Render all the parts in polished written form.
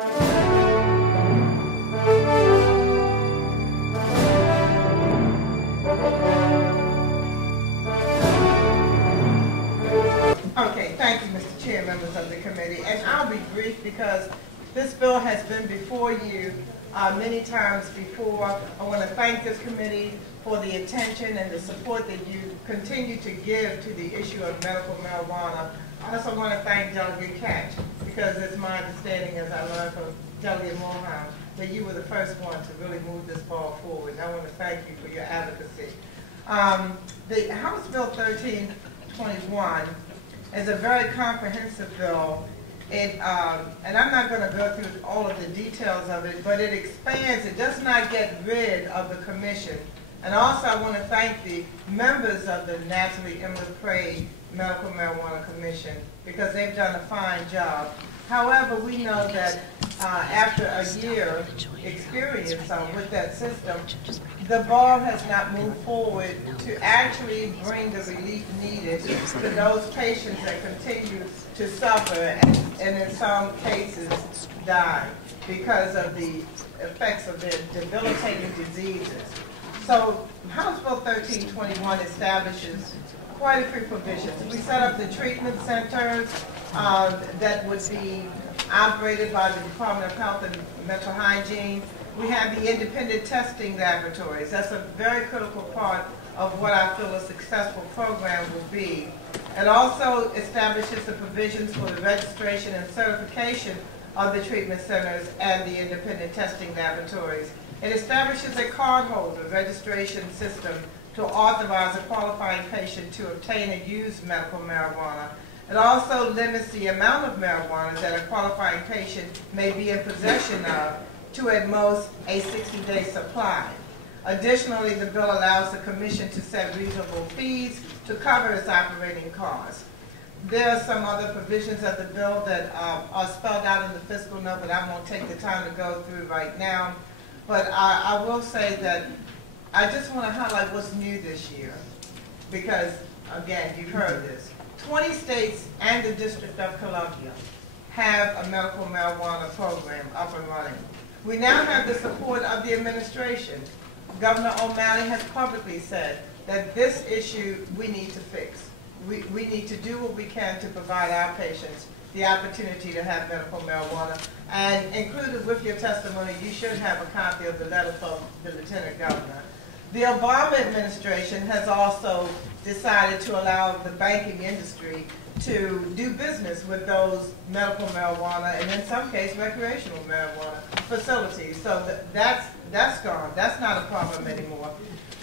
Okay, thank you, Mr. Chair, members of the committee. And I'll be brief because this bill has been before you many times before. I want to thank this committee for the attention and the support that you continue to give to the issue of medical marijuana. I also want to thank Delegate Catch, because it's my understanding, as I learned from Delegate Mohan, that you were the first one to really move this ball forward. And I want to thank you for your advocacy. The House Bill 1321 is a very comprehensive bill. And I'm not going to go through all of the details of it, but it expands. It does not get rid of the commission. And also I want to thank the members of the Natalie M. Lecrae Medical Marijuana Commission, because they've done a fine job. However, we know that after a year experience with that system, the ball has not moved forward to actually bring the relief needed to those patients that continue to suffer and in some cases die because of the effects of their debilitating diseases. So House Bill 1321 establishes quite a few provisions. We set up the treatment centers that would be operated by the Department of Health and Mental Hygiene. We have the independent testing laboratories. That's a very critical part of what I feel a successful program will be. It also establishes the provisions for the registration and certification of the treatment centers and the independent testing laboratories. It establishes a cardholder registration system to authorize a qualifying patient to obtain and use medical marijuana. It also limits the amount of marijuana that a qualifying patient may be in possession of to at most a 60-day supply. Additionally, the bill allows the Commission to set reasonable fees to cover its operating costs. There are some other provisions of the bill that are spelled out in the fiscal note, but I won't take the time to go through right now. But I will say that I just want to highlight what's new this year, because, again, you've heard this. 20 states and the District of Columbia have a medical marijuana program up and running. We now have the support of the administration. Governor O'Malley has publicly said that this issue we need to fix. We need to do what we can to provide our patients the opportunity to have medical marijuana. And included with your testimony, you should have a copy of the letter from the Lieutenant Governor. The Obama administration has also decided to allow the banking industry to do business with those medical marijuana and in some cases recreational marijuana facilities. So that's gone. That's not a problem anymore.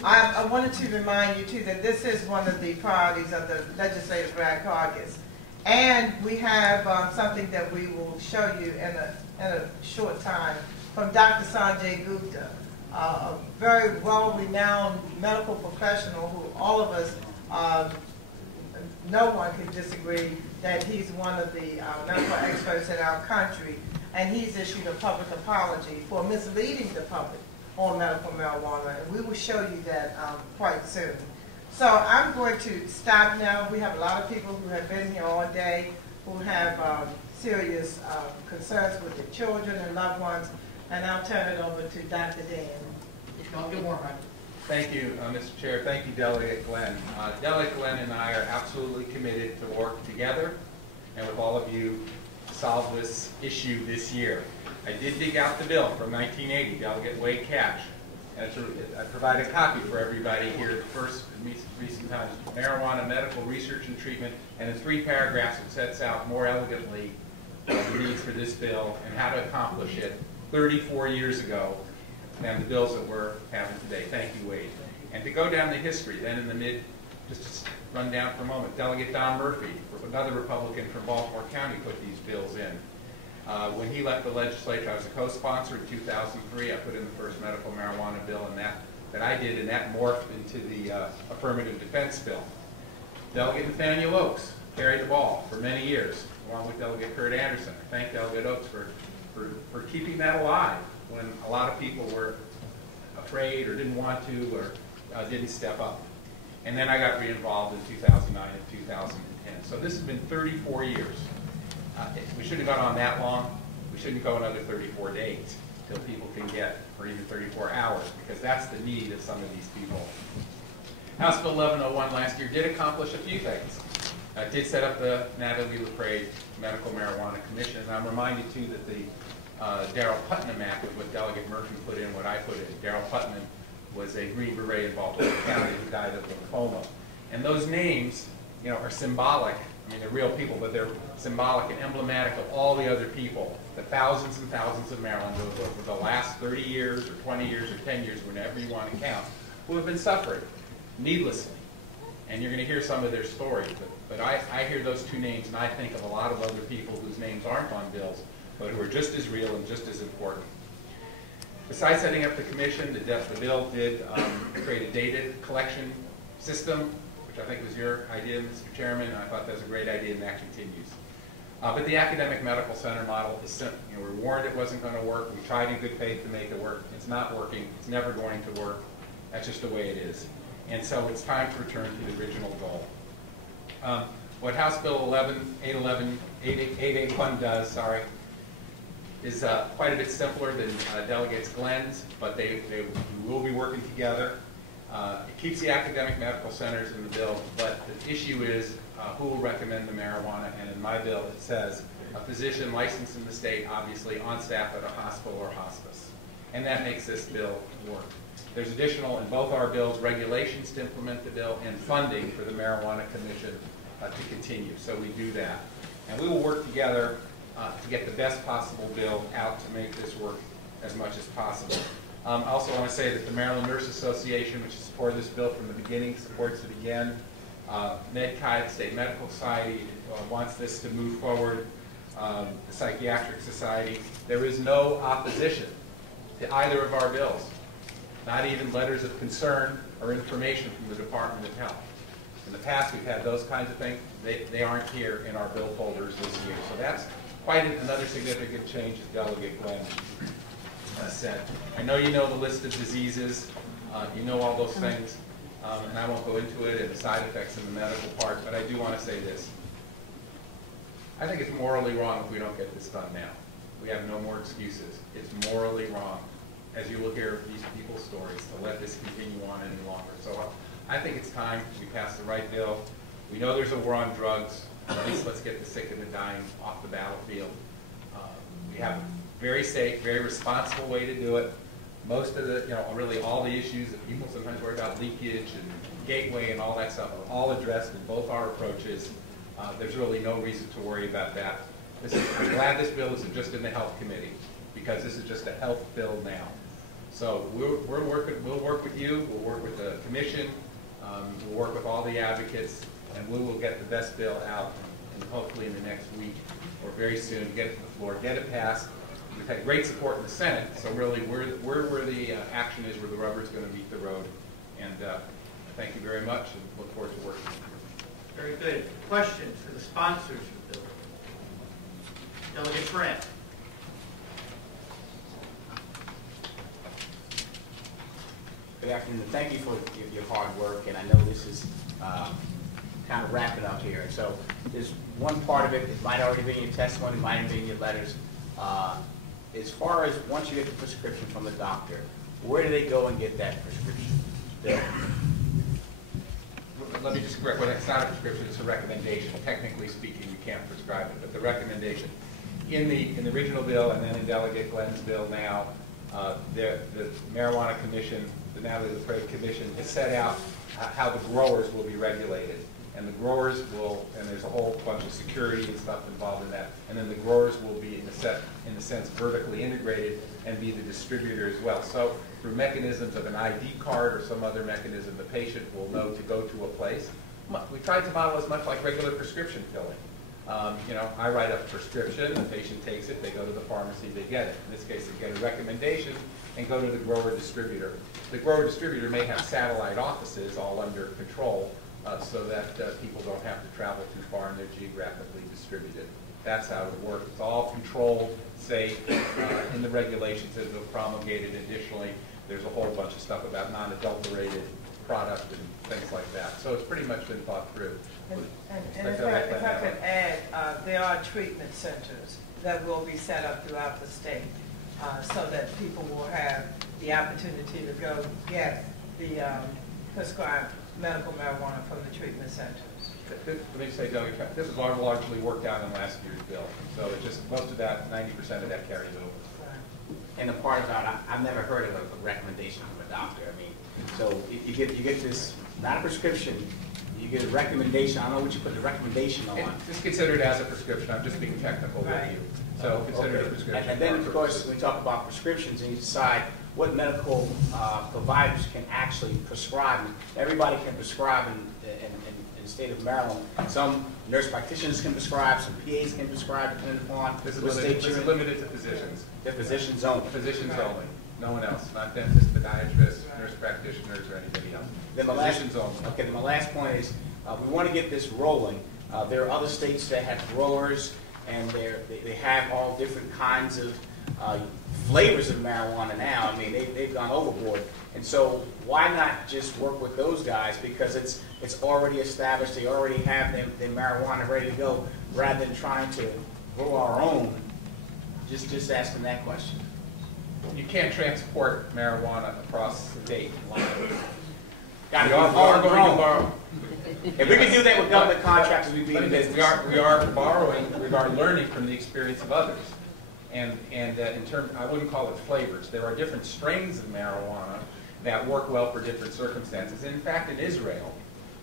I wanted to remind you too that this is one of the priorities of the Legislative Rad Caucus. And we have something that we will show you in a short time from Dr. Sanjay Gupta, a very well-renowned medical professional who all of us, no one can disagree that he's one of the medical experts in our country, and he's issued a public apology for misleading the public on medical marijuana, and we will show you that quite soon. So I'm going to stop now. We have a lot of people who have been here all day who have serious concerns with their children and loved ones, and I'll turn it over to Dr. Dan. Good morning. Thank you, Mr. Chair. Thank you, Delegate Glenn. Delegate Glenn and I are absolutely committed to work together and with all of you to solve this issue this year. I did dig out the bill from 1980, Delegate Wade Cash. And I provided a copy for everybody here at the first recent times. Marijuana medical research and treatment, and in 3 paragraphs it sets out more elegantly the needs for this bill and how to accomplish it 34 years ago than the bills that we're having today. Thank you, Wade. And to go down the history, then in the just to run down for a moment, Delegate Don Murphy, another Republican from Baltimore County, put these bills in. When he left the legislature, I was a co-sponsor in 2003. I put in the first medical marijuana bill, and that I did, and that morphed into the affirmative defense bill. Delegate Nathaniel Oakes carried the ball for many years, along with Delegate Kurt Anderson. I thank Delegate Oakes for keeping that alive when a lot of people were afraid or didn't want to or didn't step up. And then I got re-involved in 2009 and 2010. So this has been 34 years. We shouldn't have gone on that long. We we shouldn't go another 34 days till people can get, or even 34 hours, because that's the need of some of these people. House Bill 1101 last year did accomplish a few things. It did set up the Natalie LaPrade Medical Marijuana Commission, and I'm reminded too that the Darrell Putnam Act was what Delegate Murphy put in, what I put in. Darrell Putnam was a Green Beret in Baltimore County who died of lymphoma. And those names, you know, are symbolic. I mean, they're real people, but they're symbolic and emblematic of all the other people, the thousands and thousands of Marylanders over the last 30 years or 20 years or 10 years, whenever you want to count, who have been suffering needlessly. And you're going to hear some of their stories. But I hear those two names, and I think of a lot of other people whose names aren't on bills, but who are just as real and just as important. Besides setting up the commission, the bill did create a data collection system, which I think was your idea, Mr. Chairman. I thought that was a great idea, and that continues. But the academic medical center model is simple. You know, we were warned it wasn't going to work. We tried in good faith to make it work. It's not working. It's never going to work. That's just the way it is. And so it's time to return to the original goal. What House Bill 881 does, is quite a bit simpler than Delegates Glenn's, but they will be working together. It keeps the academic medical centers in the bill, but the issue is who will recommend the marijuana, and in my bill it says a physician licensed in the state, obviously on staff at a hospital or hospice. And that makes this bill work. There's additional, in both our bills, regulations to implement the bill and funding for the Marijuana Commission to continue. So we do that. And we will work together to get the best possible bill out to make this work as much as possible. I also want to say that the Maryland Nurse Association, which has supported this bill from the beginning, supports it again. MedCI, State Medical Society, wants this to move forward. The Psychiatric Society. There is no opposition to either of our bills. Not even letters of concern or information from the Department of Health. In the past, we've had those kinds of things. They aren't here in our bill folders this year. So that's quite another significant change, as Delegate Glenn said. I know you know the list of diseases. You know all those things. And I won't go into it and the side effects in the medical part, but I do want to say this. I think it's morally wrong if we don't get this done now. We have no more excuses. It's morally wrong, as you will hear these people's stories, to let this continue on any longer. So I think it's time we pass the right bill. We know there's a war on drugs. At least let's get the sick and the dying off the battlefield. We have a very safe, very responsible way to do it. Most of the, really all the issues that people sometimes worry about, leakage and gateway and all that stuff, are all addressed in both our approaches. There's really no reason to worry about that. I'm glad this bill isn't just in the Health Committee, because this is just a health bill now. So we'll work with you, we'll work with the Commission, we'll work with all the advocates, and we will get the best bill out, and hopefully in the next week or very soon, get it to the floor, get it passed. We've had great support in the Senate, so really we're where the action is, where the rubber is going to meet the road. And thank you very much, and look forward to working with you. Very good. Questions for the sponsors of the bill? Delegate Rand. Good afternoon. Thank you for your hard work, and I know this is kind of wrapping up here. And so there's one part of it, it might already be in your testimony, it might have been in your letters. As far as once you get the prescription from the doctor, where do they go and get that prescription? Let me just correct, well, it's not a prescription, it's a recommendation. Technically speaking, you can't prescribe it, but the recommendation. In the original bill and then in Delegate Glenn's bill now, the Marijuana Commission, the Natalie LaPrade Commission, has set out how the growers will be regulated. And the growers will, and there's a whole bunch of security and stuff involved in that, and then the growers will be, in a sense, vertically integrated and be the distributor as well. So through mechanisms of an ID card or some other mechanism, the patient will know to go to a place. We tried to model as much like regular prescription filling. I write up a prescription, the patient takes it, they go to the pharmacy, they get it. In this case, they get a recommendation and go to the grower distributor. The grower distributor may have satellite offices all under control, so that people don't have to travel too far and they're geographically distributed. That's how it works. It's all controlled, safe, in the regulations that have been promulgated. Additionally, there's a whole bunch of stuff about non-adulterated product and things like that. So it's pretty much been thought through. And if I could add, there are treatment centers that will be set up throughout the state so that people will have the opportunity to go get the prescribed medical marijuana from the treatment centers. Let me say, Delegate, this was largely worked out in last year's bill. So it just, most of that, 90% of that carries over. And the part about, I've never heard of a recommendation from a doctor. I mean, so you get this, not a prescription, you get a recommendation. I don't know what you put the recommendation on. Just consider it as a prescription. I'm just being technical with you. So consider it a prescription. And then, of course, we talk about prescriptions and you decide what medical providers can actually prescribe. Everybody can prescribe in the state of Maryland. Some nurse practitioners can prescribe, some PAs can prescribe, depending upon this is what state you're in. limited to physicians. They're physicians only. Physicians only. No one else. Not dentists, podiatrists, nurse practitioners, or anybody else. Then physicians only. Okay, then my last point is we want to get this rolling. There are other states that have growers, and they have all different kinds of flavors of marijuana now. I mean, they've gone overboard. And so why not just work with those guys, because it's already established, they already have their marijuana ready to go, rather than trying to grow our own. Just asking that question. You can't transport marijuana across state lines. Got We are going to borrow. If we could do that with government contractors, we'd be in business. We are borrowing, we are learning from the experience of others. And in terms, I wouldn't call it flavors. There are different strains of marijuana that work well for different circumstances. And in fact, in Israel,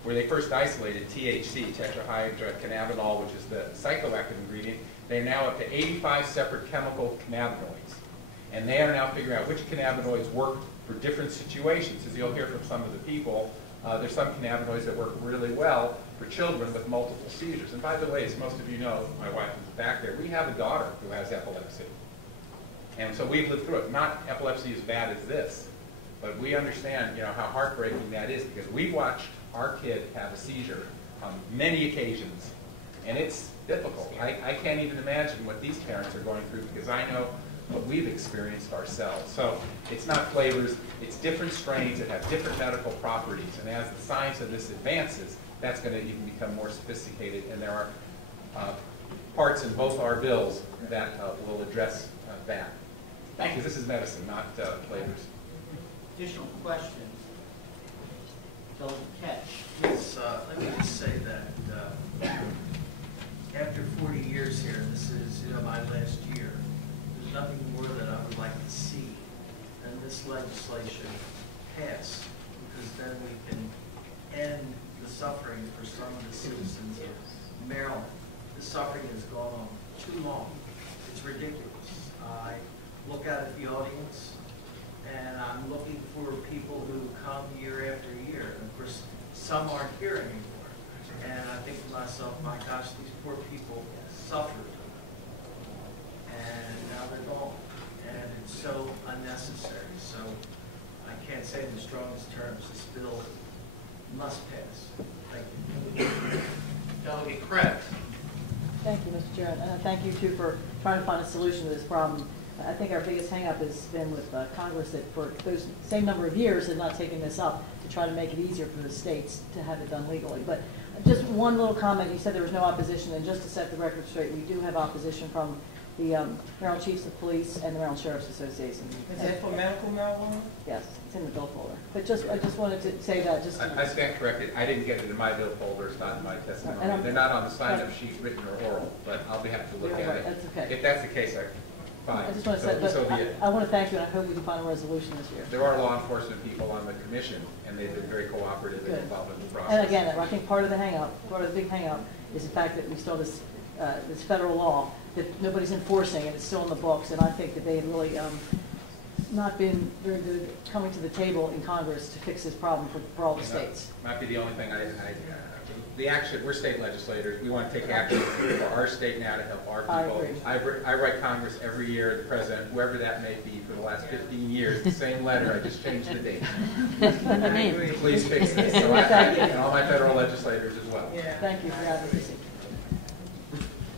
where they first isolated THC, tetrahydrocannabinol, which is the psychoactive ingredient, they're now up to 85 separate chemical cannabinoids. And they are now figuring out which cannabinoids work for different situations. As you'll hear from some of the people, there's some cannabinoids that work really well for children with multiple seizures. And by the way, as most of you know, my wife is back there, we have a daughter who has epilepsy. And so we've lived through it. Not epilepsy as bad as this, but we understand, how heartbreaking that is, because we've watched our kid have a seizure on many occasions, and it's difficult. I can't even imagine what these parents are going through, because I know what we've experienced ourselves. So it's not flavors, it's different strains that have different medical properties, and as the science of this advances, that's going to even become more sophisticated, and there are parts in both our bills that will address that. Because this is medicine, not flavors. Additional questions? Delegate Catch. Yes, let me just say that after 40 years here, and this is my last year, there's nothing more that I would like to see than this legislation pass, because then we can end the suffering for some of the citizens of Maryland. The suffering has gone on too long. It's ridiculous. I look out at the audience, and I'm looking for people who come year after year. And of course, some aren't here anymore. And I think to myself, my gosh, these poor people suffered. And now they're gone. And it's so unnecessary. So I can't say in the strongest terms, this bill must pass. Thank you. Delegate Krebs. Thank you, Mr. Chair, and thank you too for trying to find a solution to this problem. I think our biggest hang-up has been with Congress that for those same number of years have not taken this up to try to make it easier for the states to have it done legally. But just one little comment, you said there was no opposition, and just to set the record straight, we do have opposition from the Maryland Chiefs of Police and the Maryland Sheriff's Association. Is that for medical marijuana? Yes, it's in the bill folder. But I just wanted to say that. I stand corrected. I didn't get it in my bill folder. It's not in my testimony. They're not on the sign-up sheet, written or oral, but I'll be happy to look at it. That's okay. If that's the case, fine. I just want to say, but I want to thank you, and I hope we can find a resolution this year. There are law enforcement people on the commission, and they've been very cooperative and involved in the process. And again, I think part of the big hang-up is the fact that we still have this federal law that nobody's enforcing, and it's still in the books, and I think that they have really not been very good coming to the table in Congress to fix this problem for all the states. Might be the only thing the action, we're state legislators, we want to take action for our state now to help our people. I write Congress every year, the president, whoever that may be, for the last 15 years, the same letter, I just changed the date. Please fix this, so and all my federal legislators as well. Yeah. Thank you for your advocacy.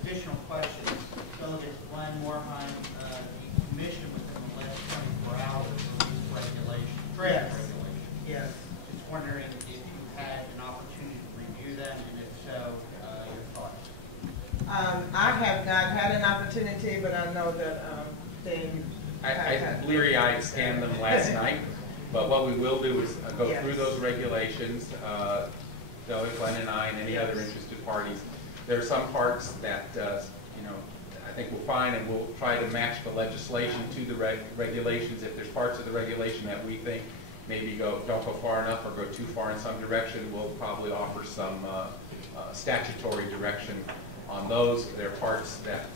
Additional questions? Delegate Glenn Moorheim, the commission within the last 24 hours released regulation, draft regulation. Yes. Just wondering if you had an opportunity to review them, and if so, your thoughts. I have not had an opportunity. know that they. I bleary-eyed scanned them last night, but what we will do is go through those regulations, Delegate Glenn and I and any other interested parties. There are some parts that, I think we'll find, and we'll try to match the legislation to the regulations. If there's parts of the regulation that we think maybe don't go far enough or go too far in some direction, we'll probably offer some statutory direction on those. There are parts that,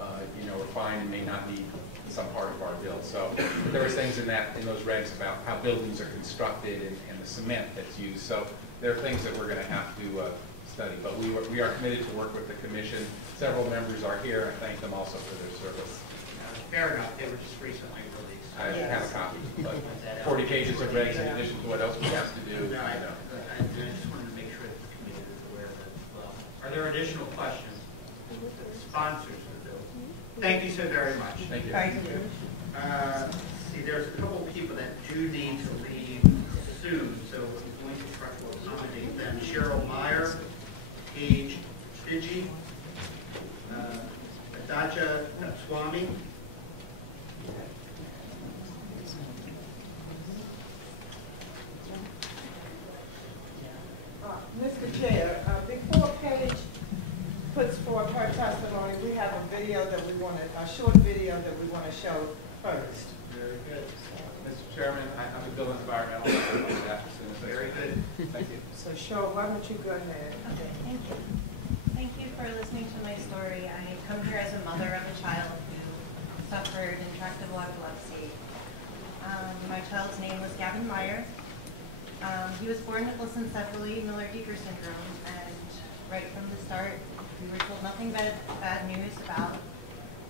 are fine and may not need some part of our bill. So there are things in those regs about how buildings are constructed and the cement that's used. So there are things that we're going to have to study. But we are committed to work with the commission. Several members are here. I thank them also for their service. Fair enough. They were just recently released. I have a copy, but 40 pages of regs in addition to what else we have to do. No, I just wanted to make sure that the committee was aware of that as well. Are there additional questions? Sponsors of the bill. Thank you so very much. Thank you. Thank you. See, there's a couple of people that do need to leave soon, so I'm going to try to accommodate them. Cheryl Meyer, Paige Figi, Adaja Swami. Mr. Chair, before Paige puts forth her testimony, we have a short video that we want to show first. Very good. Mr. Chairman, I'm a bill environmental. Very good. Thank you. So Cheryl, why don't you go ahead? Okay, thank you. Thank you for listening to my story. I come here as a mother of a child who suffered intractable epilepsy. My child's name was Gavin Meyer. He was born with lissencephaly, Miller-Dieker syndrome, and right from the start, we were told nothing but bad news about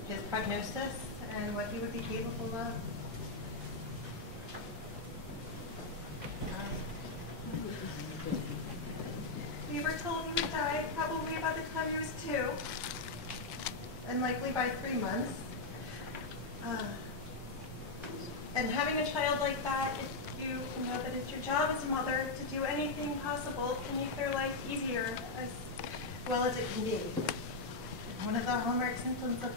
his prognosis and what he would be capable of. We were told he would die probably by the time he was 2, and likely by 3 months. And having a child like that, you know that it's your job as a mother to do anything possible to make their life easier as well as it can be. One of the hallmark symptoms of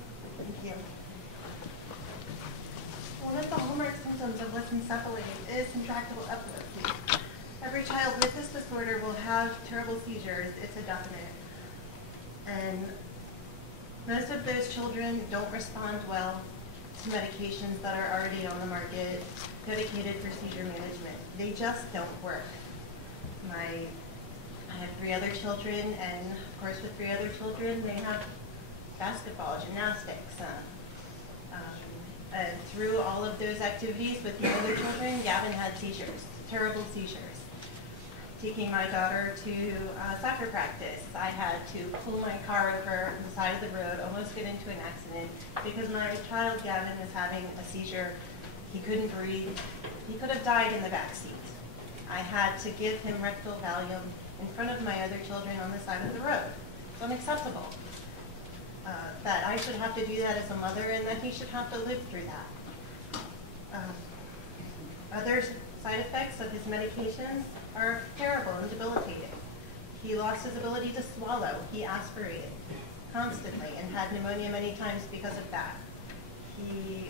lissencephaly is intractable epilepsy. Every child with this disorder will have terrible seizures. It's a definite. And most of those children don't respond well to medications that are already on the market dedicated for seizure management. They just don't work. I have 3 other children, and of course with 3 other children, they have basketball, gymnastics. Through all of those activities with the other children, Gavin had seizures, terrible seizures. Taking my daughter to soccer practice, I had to pull my car over on the side of the road, almost get into an accident, because my child, Gavin, was having a seizure. He couldn't breathe. He could have died in the back seat. I had to give him rectal Valium in front of my other children on the side of the road. It's unacceptable that I should have to do that as a mother and that he should have to live through that. Other side effects of his medications are terrible and debilitating. He lost his ability to swallow. He aspirated constantly and had pneumonia many times because of that. He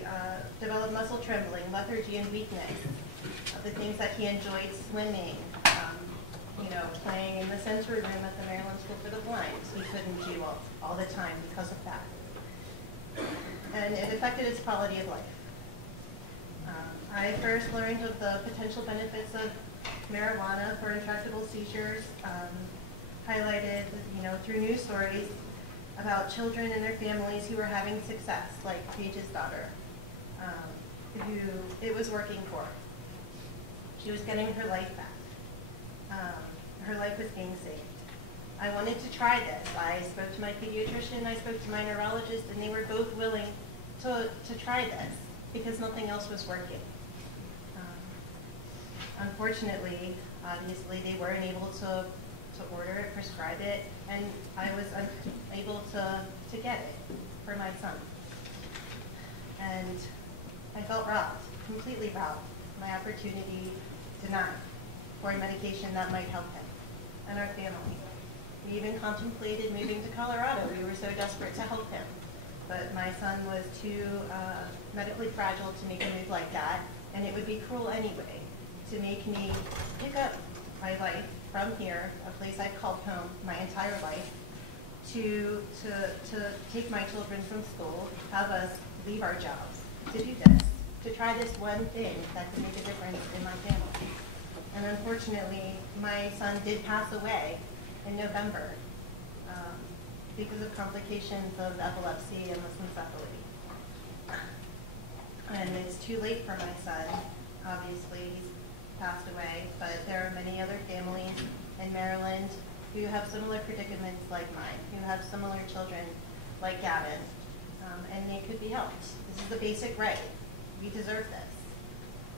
developed muscle trembling, lethargy, and weakness. The things that he enjoyed, swimming, playing in the sensory room at the Maryland School for the Blind, he couldn't do all the time because of that. And it affected his quality of life. I first learned of the potential benefits of marijuana for intractable seizures, highlighted, through news stories about children and their families who were having success, like Paige's daughter, who it was working for. She was getting her life back. Her life was being saved. I wanted to try this. I spoke to my pediatrician, I spoke to my neurologist, and they were both willing to try this because nothing else was working. Unfortunately, obviously, they weren't able to order it, prescribe it, and I was unable to get it for my son. And I felt robbed, completely robbed. My opportunity denied for a medication that might help him and our family. We even contemplated moving to Colorado. We were so desperate to help him. but my son was too medically fragile to make a move like that, and it would be cruel anyway to make me pick up my life from here, a place I've called home my entire life, to take my children from school, have us leave our jobs, to do this, to try this one thing that could make a difference in my family. And unfortunately, my son did pass away in November because of complications of epilepsy and lissencephaly. And it's too late for my son. Obviously, he's passed away, but there are many other families in Maryland who have similar predicaments like mine, who have similar children like Gavin, and they could be helped. This is a basic right. We deserve this,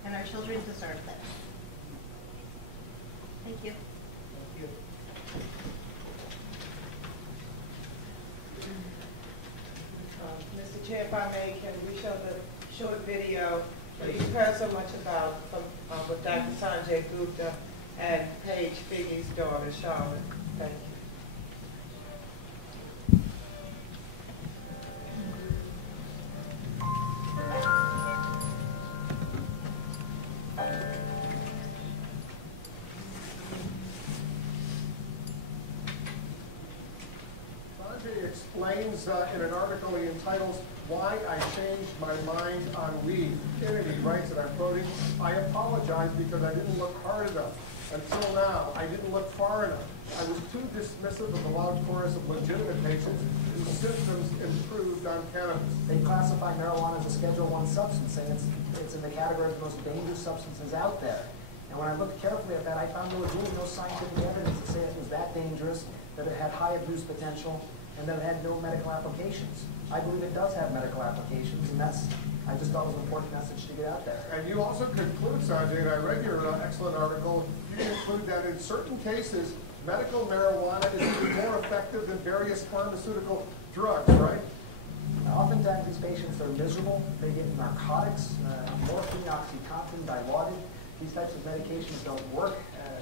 and our children deserve this. Thank you. Thank you. Mr. Chair, if I may, can we show the short video that you've heard so much about from with Dr. Sanjay Gupta and Paige Figi's daughter, Charlotte? Thank you. Sanjay explains in an article he entitles, "Why I Changed My Mind on Weed." In it, he writes, and I'm quoting, "I apologize because I didn't look hard enough. Until now, I didn't look far enough. I was too dismissive of the loud chorus of legitimate patients whose symptoms improved on cannabis." They classify marijuana as a Schedule I substance, saying it's in the category of the most dangerous substances out there. And when I looked carefully at that, I found there was really no scientific evidence to say it was that dangerous, that it had high abuse potential, and that it had no medical applications. I believe it does have medical applications, and I just thought it was an important message to get out there. And you also conclude, Sanjay, and I read your excellent article, you conclude that in certain cases, medical marijuana is even more effective than various pharmaceutical drugs, right? Oftentimes these patients are miserable. They get narcotics, morphine, OxyContin, Dilaudid. These types of medications don't work,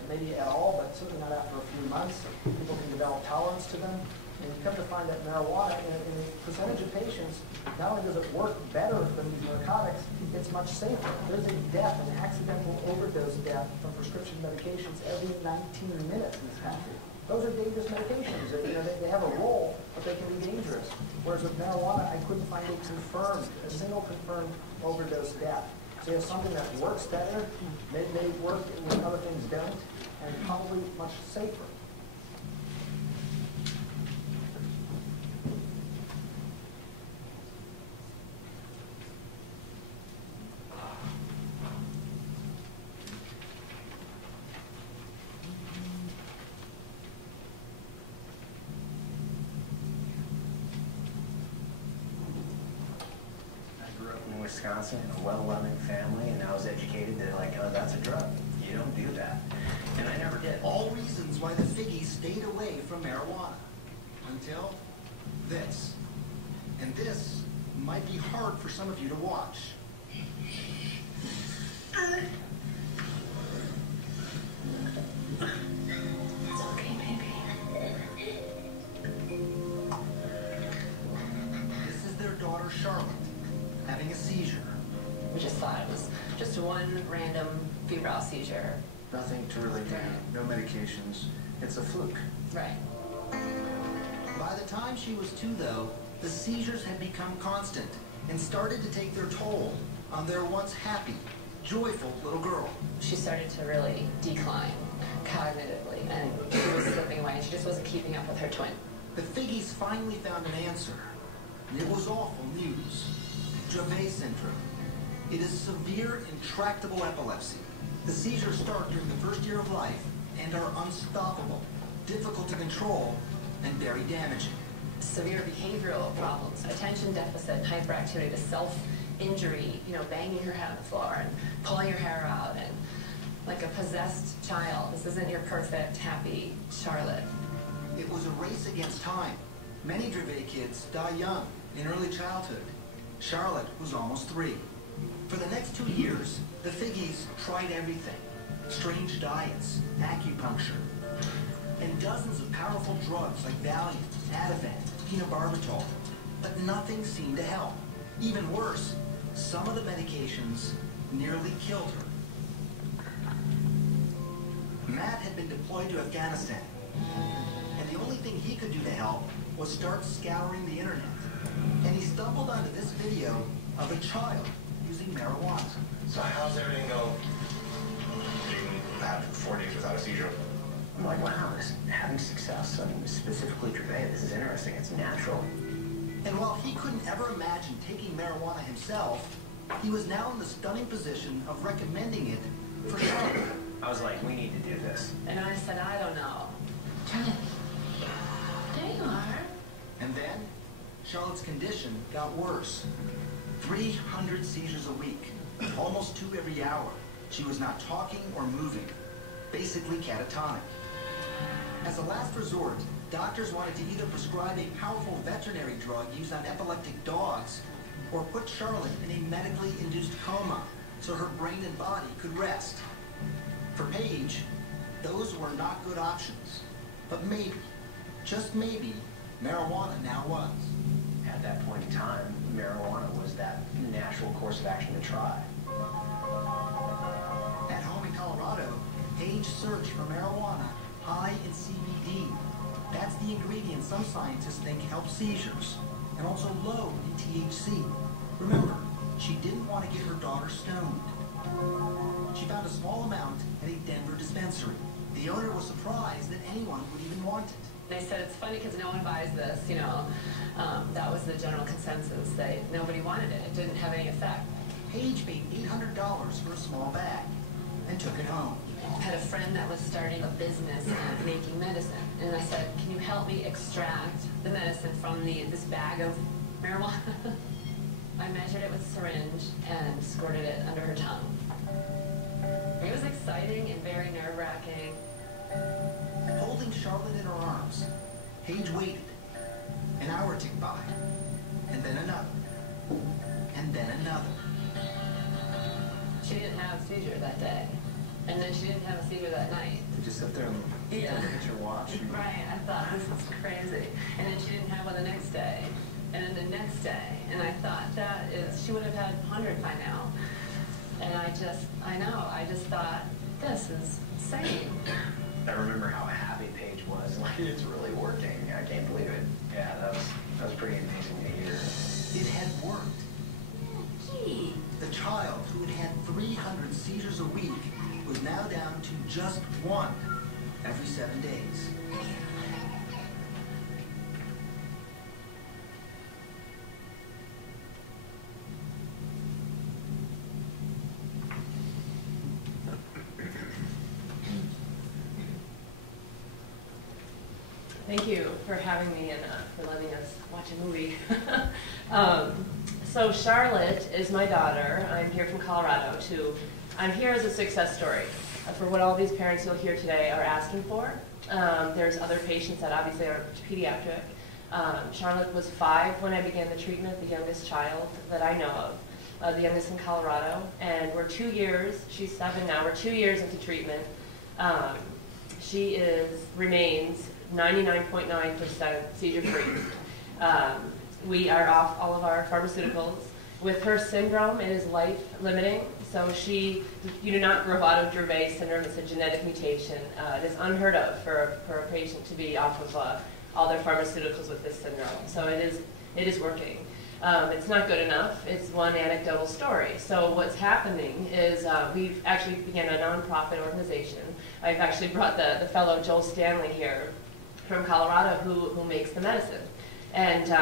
maybe at all, but certainly not after a few months. People can develop tolerance to them. And you come to find that marijuana, in a percentage of patients, not only does it work better than these narcotics, it's much safer. There's a death, an accidental overdose death from prescription medications every 19 minutes in this country. Those are dangerous medications. They have a role, but they can be dangerous. Whereas with marijuana, I couldn't find a single confirmed overdose death. So you have something that works better, may work when other things don't, and probably much safer. Wisconsin in a well-loving family, and I was educated that, like, oh, that's a drug. You don't do that. And I never did. All reasons why the Figgies stayed away from marijuana. Until this. And this might be hard for some of you to watch. It's okay, baby. This is their daughter, Charlotte, having a seizure. We just thought it was just one random febrile seizure. Nothing to really do. No medications. It's a fluke. Right. By the time she was 2, though, the seizures had become constant and started to take their toll on their once happy, joyful little girl. She started to really decline cognitively, and she was slipping away, and she just wasn't keeping up with her twin. The Figgies finally found an answer, and it was awful news. Dravet syndrome. It is severe, intractable epilepsy. The seizures start during the first year of life and are unstoppable, difficult to control, and very damaging. Severe behavioral problems, attention deficit, hyperactivity, the self-injury, banging your head on the floor and pulling your hair out, and like a possessed child. This isn't your perfect, happy Charlotte. It was a race against time. Many Dravet kids die young, in early childhood. Charlotte was almost 3. For the next 2 years, the Figgies tried everything. Strange diets, acupuncture, and dozens of powerful drugs like Valium, Ativan, phenobarbital. but nothing seemed to help. Even worse, some of the medications nearly killed her. Matt had been deployed to Afghanistan, and the only thing he could do to help was start scouring the internet. And he stumbled onto this video of a child using marijuana. So how's everything go? Being had for 4 days without a seizure. I'm like, wow, this is having success. I mean, specifically Dravet, this is interesting. It's natural. And while he couldn't ever imagine taking marijuana himself, he was now in the stunning position of recommending it for Charlotte. I was like, we need to do this. And I said, I don't know. There you are. And then, Charlotte's condition got worse. 300 seizures a week, almost 2 every hour. She was not talking or moving, basically catatonic. As a last resort, doctors wanted to either prescribe a powerful veterinary drug used on epileptic dogs or put Charlotte in a medically induced coma so her brain and body could rest. For Paige, those were not good options. But maybe, just maybe, marijuana now was. At that point in time, marijuana was that natural course of action to try. At home in Colorado, Paige searched for marijuana high in CBD. That's the ingredient some scientists think helps seizures, and also low in THC. Remember, she didn't want to get her daughter stoned. She found a small amount at a Denver dispensary. The owner was surprised that anyone would even want it. They said, it's funny because no one buys this, you know. That was the general consensus. Nobody wanted it. It didn't have any effect. Paige paid $800 for a small bag and took it home. I had a friend that was starting a business making medicine. And I said, can you help me extract the medicine from this bag of marijuana? I measured it with a syringe and squirted it under her tongue. It was exciting and very nerve-wracking. Holding Charlotte in her arms, Paige waited. An hour ticked by, and then another, and then another. She didn't have a seizure that day, and then she didn't have a seizure that night. Did you sit there and look at your watch? Right, I thought, this is crazy. And then she didn't have one the next day, and then the next day, and I thought, she would have had 100 by now. And I just thought, this is insane. I remember how happy Paige was. Like, it's really working. I can't believe it. Yeah, that was pretty amazing to hear. It had worked. Gee. The child who had had 300 seizures a week was now down to just 1 every 7 days. Thank you for having me and for letting us watch a movie. So Charlotte is my daughter. I'm here from Colorado I'm here as a success story for what all these parents you'll hear today are asking for. There's other patients that obviously are pediatric. Charlotte was 5 when I began the treatment, the youngest child that I know of, the youngest in Colorado. And we're 2 years, she's 7 now, we're 2 years into treatment. She remains 99.9% seizure-free. We are off all of our pharmaceuticals. With her syndrome, it is life-limiting. So you do not grow out of Dravet syndrome. It's a genetic mutation. It is unheard of for a patient to be off of all their pharmaceuticals with this syndrome. So it is working. It's not good enough. It's one anecdotal story. So what's happening is we've actually began a nonprofit organization. I've actually brought the fellow Joel Stanley here from Colorado who makes the medicine. And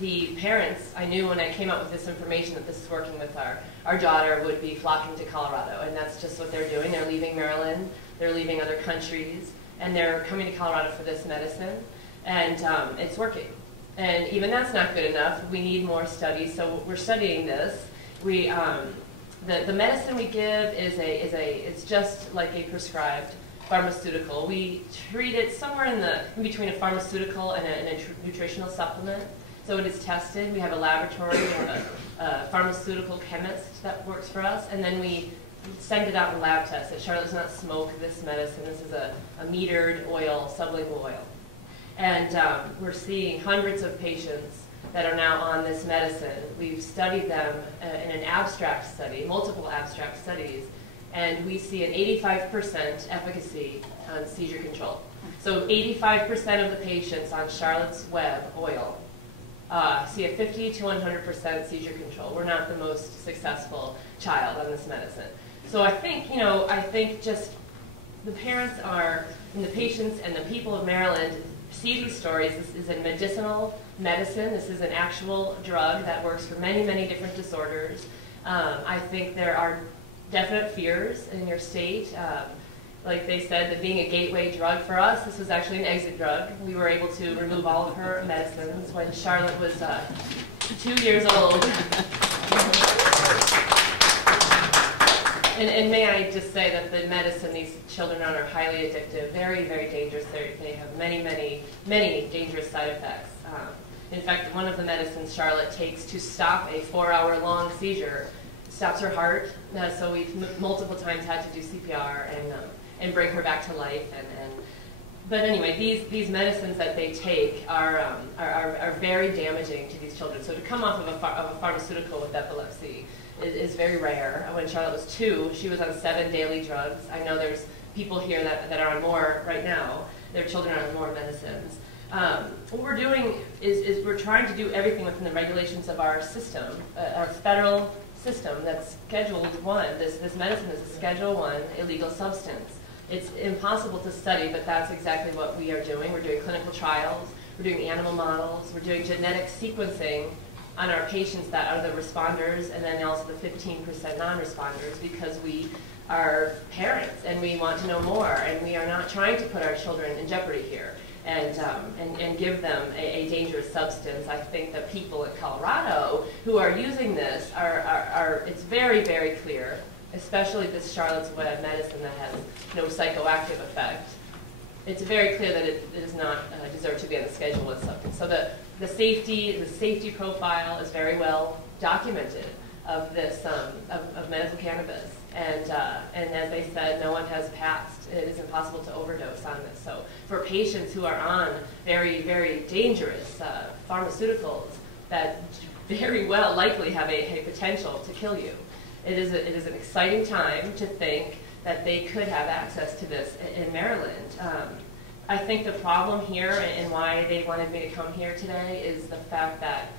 the parents, I knew when I came up with this information that this is working with our daughter would be flocking to Colorado. And that's just what they're doing. They're leaving Maryland, they're leaving other countries, and they're coming to Colorado for this medicine. And it's working. And even that's not good enough. We need more studies. So we're studying this. The medicine we give it's just like a prescribed pharmaceutical. We treat it somewhere in between a pharmaceutical and a nutritional supplement. So it is tested. We have a laboratory. We have a pharmaceutical chemist that works for us, and then we send it out in lab tests. Charlotte does not smoke this medicine. This is a metered oil, sublingual oil. And we're seeing hundreds of patients that are now on this medicine. We've studied them in an abstract study, multiple abstract studies, and we see an 85% efficacy on seizure control. So 85% of the patients on Charlotte's Web oil see a 50 to 100% seizure control. We're not the most successful child on this medicine. So I think, I think just the parents are, and the patients and the people of Maryland see these stories. This is a medicinal medicine. This is an actual drug that works for many, many different disorders. I think there are definite fears in your state. Like they said, that being a gateway drug for us, this was actually an exit drug. We were able to remove all of her medicines when Charlotte was 2 years old. And may I just say that the medicine these children are highly addictive, very, very dangerous. They have many, many, many dangerous side effects. In fact, one of the medicines Charlotte takes to stop a 4-hour-long seizure stops her heart. So we've multiple times had to do CPR and bring her back to life. But anyway, these medicines that they take are very damaging to these children. So to come off of a pharmaceutical with epilepsy is very rare. When Charlotte was 2, she was on 7 daily drugs. I know there's people here that are on more right now. Their children are on more medicines. What we're doing is we're trying to do everything within the regulations of our system, our federal system that's Schedule 1. This medicine is a Schedule 1 illegal substance. It's impossible to study, but that's exactly what we are doing. We're doing clinical trials, we're doing animal models, we're doing genetic sequencing on our patients that are the responders, and then also the 15% non-responders, because we are parents and we want to know more, and we are not trying to put our children in jeopardy here and give them a dangerous substance. I think the people in Colorado who are using this it's very, very clear, especially this Charlotte's Web medicine that has no psychoactive effect. It's very clear that it does not deserve to be on the Schedule 1 substance. So the safety profile is very well documented of this of medical cannabis, and as they said, no one has passed. It is impossible to overdose on this. So for patients who are on very, very dangerous pharmaceuticals that very well likely have a potential to kill you, it is an exciting time to think that they could have access to this in Maryland. I think the problem here and why they wanted me to come here today is the fact that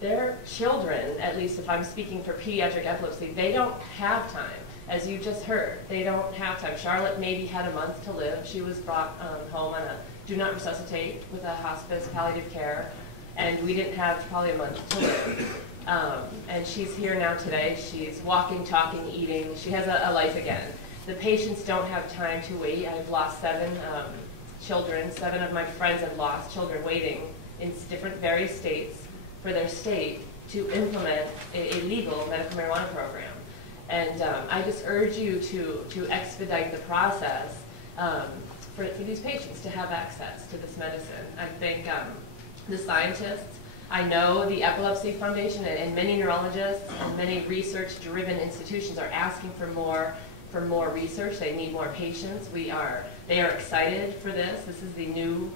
their children, at least if I'm speaking for pediatric epilepsy, they don't have time. As you just heard, they don't have time. Charlotte maybe had a month to live. She was brought home on a do not resuscitate with a hospice palliative care, and we didn't have probably a month to live. And she's here now today. She's walking, talking, eating. She has a life again. The patients don't have time to wait. I've lost 7 children. 7 of my friends have lost children waiting in different various states for their state to implement a legal medical marijuana program. And I just urge you to expedite the process for these patients to have access to this medicine. I think the scientists, I know the Epilepsy Foundation and many neurologists and many research-driven institutions are asking for more research. They need more patients. They are excited for this. This is the new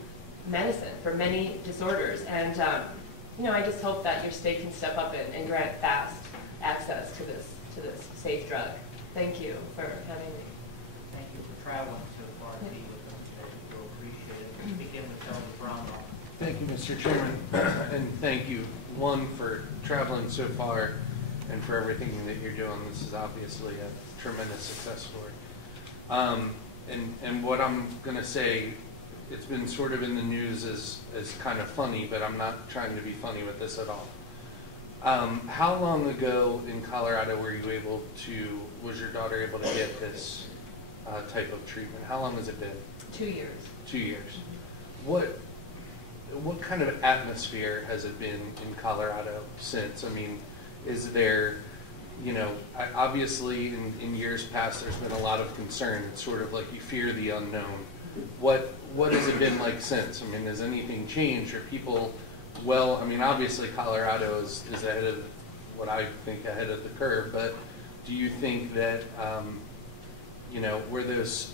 medicine for many disorders. And I just hope that your state can step up and grant fast access to this safe drug. Thank you for having me. Thank you for traveling so far to be with us today. We'll appreciate it. Begin with Kelly Brown. Thank you, Mr. Chairman, and thank you, one, for traveling so far and for everything that you're doing. This is obviously a tremendous success story. And what I'm going to say, it's been sort of in the news as kind of funny, but I'm not trying to be funny with this at all. How long ago in Colorado was your daughter able to get this type of treatment? How long has it been? 2 years. 2 years. What kind of atmosphere has it been in Colorado since? I mean, is there, obviously in years past there's been a lot of concern. It's sort of like you fear the unknown. What has it been like since? I mean, has anything changed? Are people, obviously Colorado is ahead of what I think ahead of the curve, but do you think that you know, were those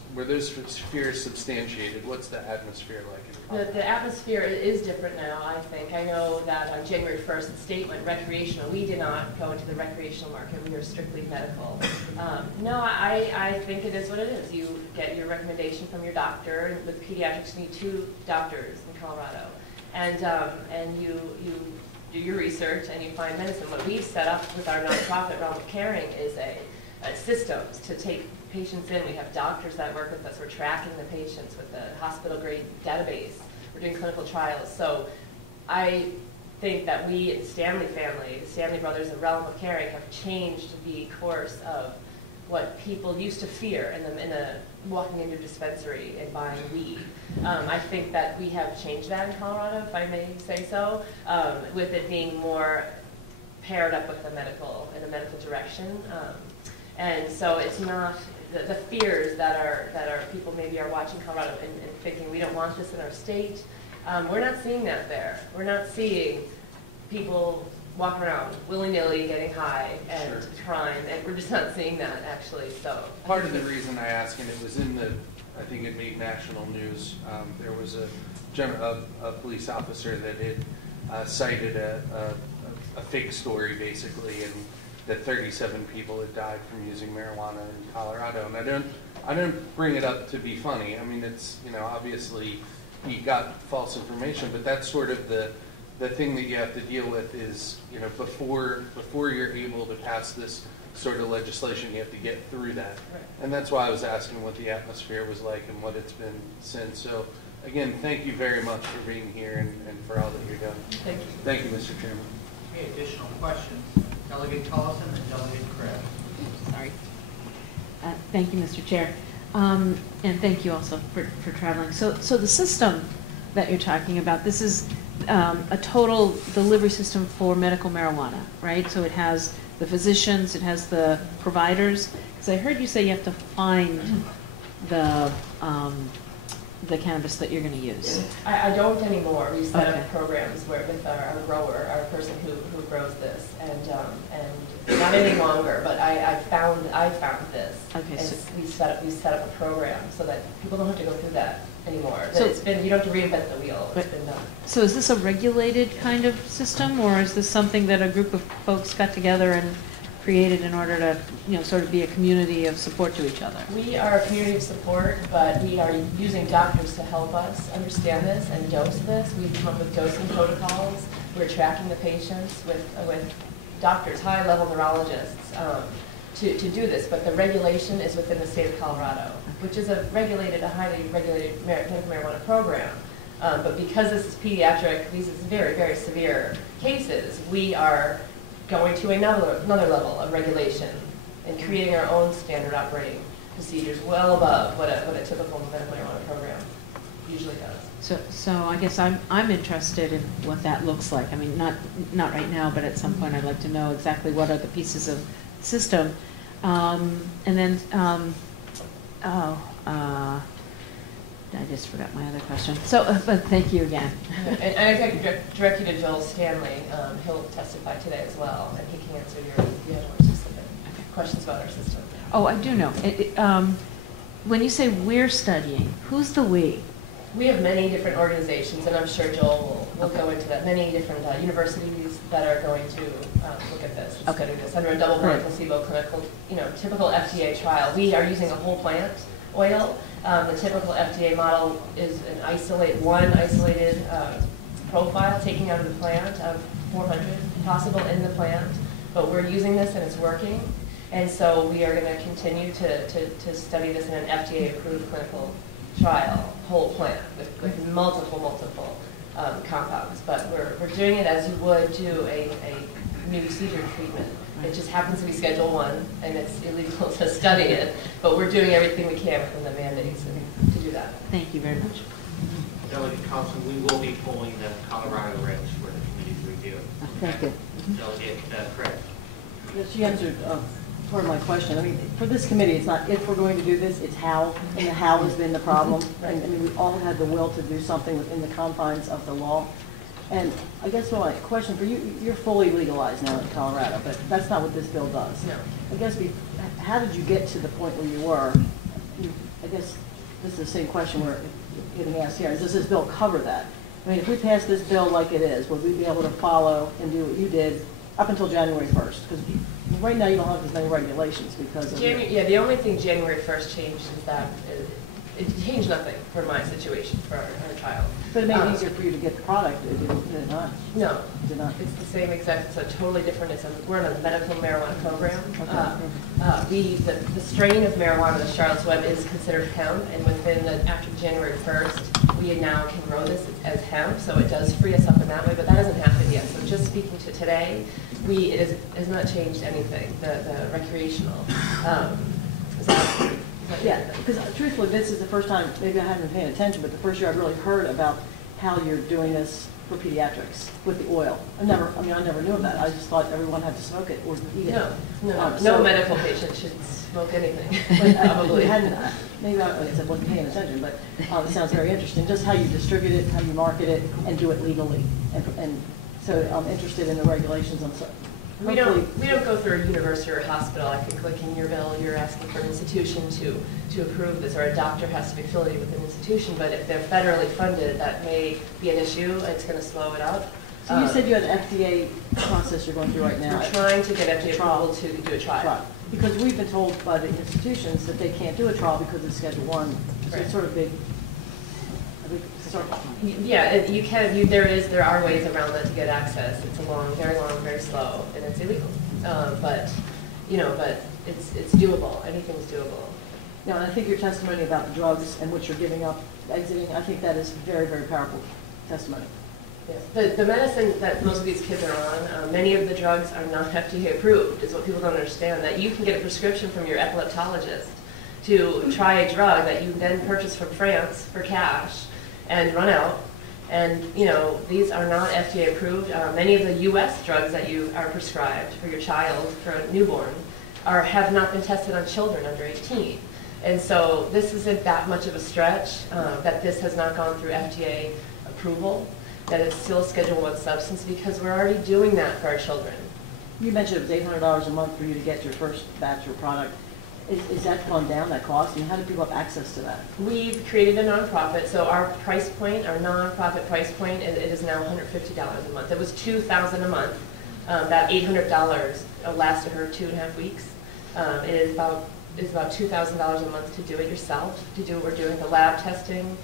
fears substantiated? What's the atmosphere like in Colorado? The atmosphere is different now, I think. I know that on January 1st, the state went recreational. We did not go into the recreational market. We were strictly medical. No, I think it is what it is. You get your recommendation from your doctor. With pediatrics, you need 2 doctors in Colorado. And you do your research and you find medicine. What we've set up with our nonprofit Realm of Caring is a systems to take patients in. We have doctors that work with us. We're tracking the patients with a hospital-grade database. We're doing clinical trials. So I think that we at the Stanley family, the Stanley Brothers and Realm of Caring, have changed the course of what people used to fear in walking into a dispensary and buying weed. I think that we have changed that in Colorado, if I may say so, with it being more paired up with the medical, in a medical direction. And so it's not the fears that are people maybe are watching Colorado and thinking we don't want this in our state. We're not seeing that there. We're not seeing people walking around willy-nilly getting high and crime, and we're just not seeing that actually. So part of the reason I ask, and it was in the, I think it made national news. There was a police officer that had cited a fake story basically, and that 37 people had died from using marijuana in Colorado. And I don't bring it up to be funny. I mean, it's, you know, obviously he got false information, but that's sort of the thing that you have to deal with is, you know, before you're able to pass this sort of legislation, you have to get through that. Right. And that's why I was asking what the atmosphere was like and what it's been since. So again, thank you very much for being here and for all that you're doing. Thank you. Thank you, Mr. Chairman. Okay, additional questions? Delegate Collison and Delegate Craig. Sorry. Thank you, Mr. Chair. And thank you also for traveling. So the system that you're talking about, this is a total delivery system for medical marijuana, right? So it has the physicians, it has the providers. Because I heard you say you have to find the cannabis that you're going to use. I don't anymore. We set up programs with our grower, our person who grows this, and not any longer. But I found this. Okay, so we set up a program so that people don't have to go through that anymore. So it's been, you don't have to reinvent the wheel. It's been done. So is this a regulated kind of system, or is this something that a group of folks got together and created in order to, you know, sort of be a community of support to each other? We are a community of support, but we are using doctors to help us understand this and dose this. We've come up with dosing protocols. We're tracking the patients with doctors, high-level neurologists, to do this. But the regulation is within the state of Colorado, which is a highly regulated medical marijuana program. But because this is pediatric, these is very, very severe cases, we are going to another level of regulation and creating our own standard operating procedures well above what a typical medical marijuana program usually does. So I guess I'm interested in what that looks like. I mean, not right now, but at some point I'd like to know exactly what are the pieces of the system. And then, I just forgot my other question. So, but thank you again. And I can direct you to Joel Stanley. He'll testify today as well, and he can answer your more specific questions about our system. Oh, I do know. When you say we're studying, who's the we? We have many different organizations, and I'm sure Joel will go into that. Many different universities that are going to look at this and study this under a double-blind placebo clinical, typical FDA trial. We are using a whole plant oil. The typical FDA model is one isolated profile taking out of the plant of 400 possible in the plant, but we're using this and it's working, and so we are going to continue to study this in an FDA-approved clinical trial, whole plant with multiple compounds. But we're doing it as you would do a new seizure treatment. It just happens to be Schedule 1, and it's illegal to study it, but we're doing everything we can within the mandates to do that. Thank you very much. Delegate Collison, we will be pulling the Colorado regs for the committee's review. Thank you. Delegate Craig. Yes, she answered part of my question. I mean, for this committee, it's not if we're going to do this, it's how, and the how has been the problem. And I mean, we all had the will to do something within the confines of the law. And I guess my question for you, you're fully legalized now in Colorado, but that's not what this bill does. No. I guess how did you get to the point where you were, I guess this is the same question we're getting asked here. Does this bill cover that? I mean, if we pass this bill like it is, would we be able to follow and do what you did up until January 1st? Because right now you don't have as many regulations because of... Yeah, the only thing January 1st changed is that it changed nothing for my situation, for our child. But it made it easier for you to get the product, did it not? No. It did not? It's the same exact, it's a totally different, we're in a medical marijuana program. The strain of marijuana, the Charlotte's Web, is considered hemp, and after January 1st, we now can grow this as hemp, so it does free us up in that way, but that hasn't happened yet. So just speaking to today, it has not changed anything, the recreational. Yeah, because truthfully, this is the first time, maybe I haven't been paying attention, but the first year I've really heard about how you're doing this for pediatrics with the oil. I never knew of that. I just thought everyone had to smoke it or eat it. No medical patient should smoke anything. Probably hadn't. Maybe I wasn't paying attention, but it sounds very interesting. Just how you distribute it, how you market it, and do it legally. And so I'm interested in the regulations on. We don't go through a university or a hospital. I think like in your bill, you're asking for an institution to approve this, or a doctor has to be affiliated with an institution. But if they're federally funded, that may be an issue. It's going to slow it up. So you said you had an FDA process you're going through right now. We're trying to get FDA approval to do a trial. Because we've been told by the institutions that they can't do a trial because it's Schedule 1. So it's sort of big. Yeah, you can. There are ways around that to get access. It's very long, very slow, and it's illegal. But it's doable. Anything's doable. Now, I think your testimony about the drugs and what you're giving up, exiting, I think that is very, very powerful testimony. Yes. The medicine that most of these kids are on, many of the drugs are not FDA approved. Is what people don't understand. That you can get a prescription from your epileptologist to try a drug that you then purchase from France for cash and run out. And these are not FDA approved. Many of the U.S. drugs that you are prescribed for your child, for a newborn, have not been tested on children under 18. And so this isn't that much of a stretch that this has not gone through FDA approval, that it's still a Schedule 1 substance, because we're already doing that for our children. You mentioned it was $800 a month for you to get your first batch of product. Is that gone down, that cost? And how do people have access to that? We've created a nonprofit, so our price point, our nonprofit price point, it is now $150 a month. It was $2,000 a month. That $800 lasted her 2.5 weeks. It is about $2,000 a month to do it yourself, to do what we're doing, the lab testing.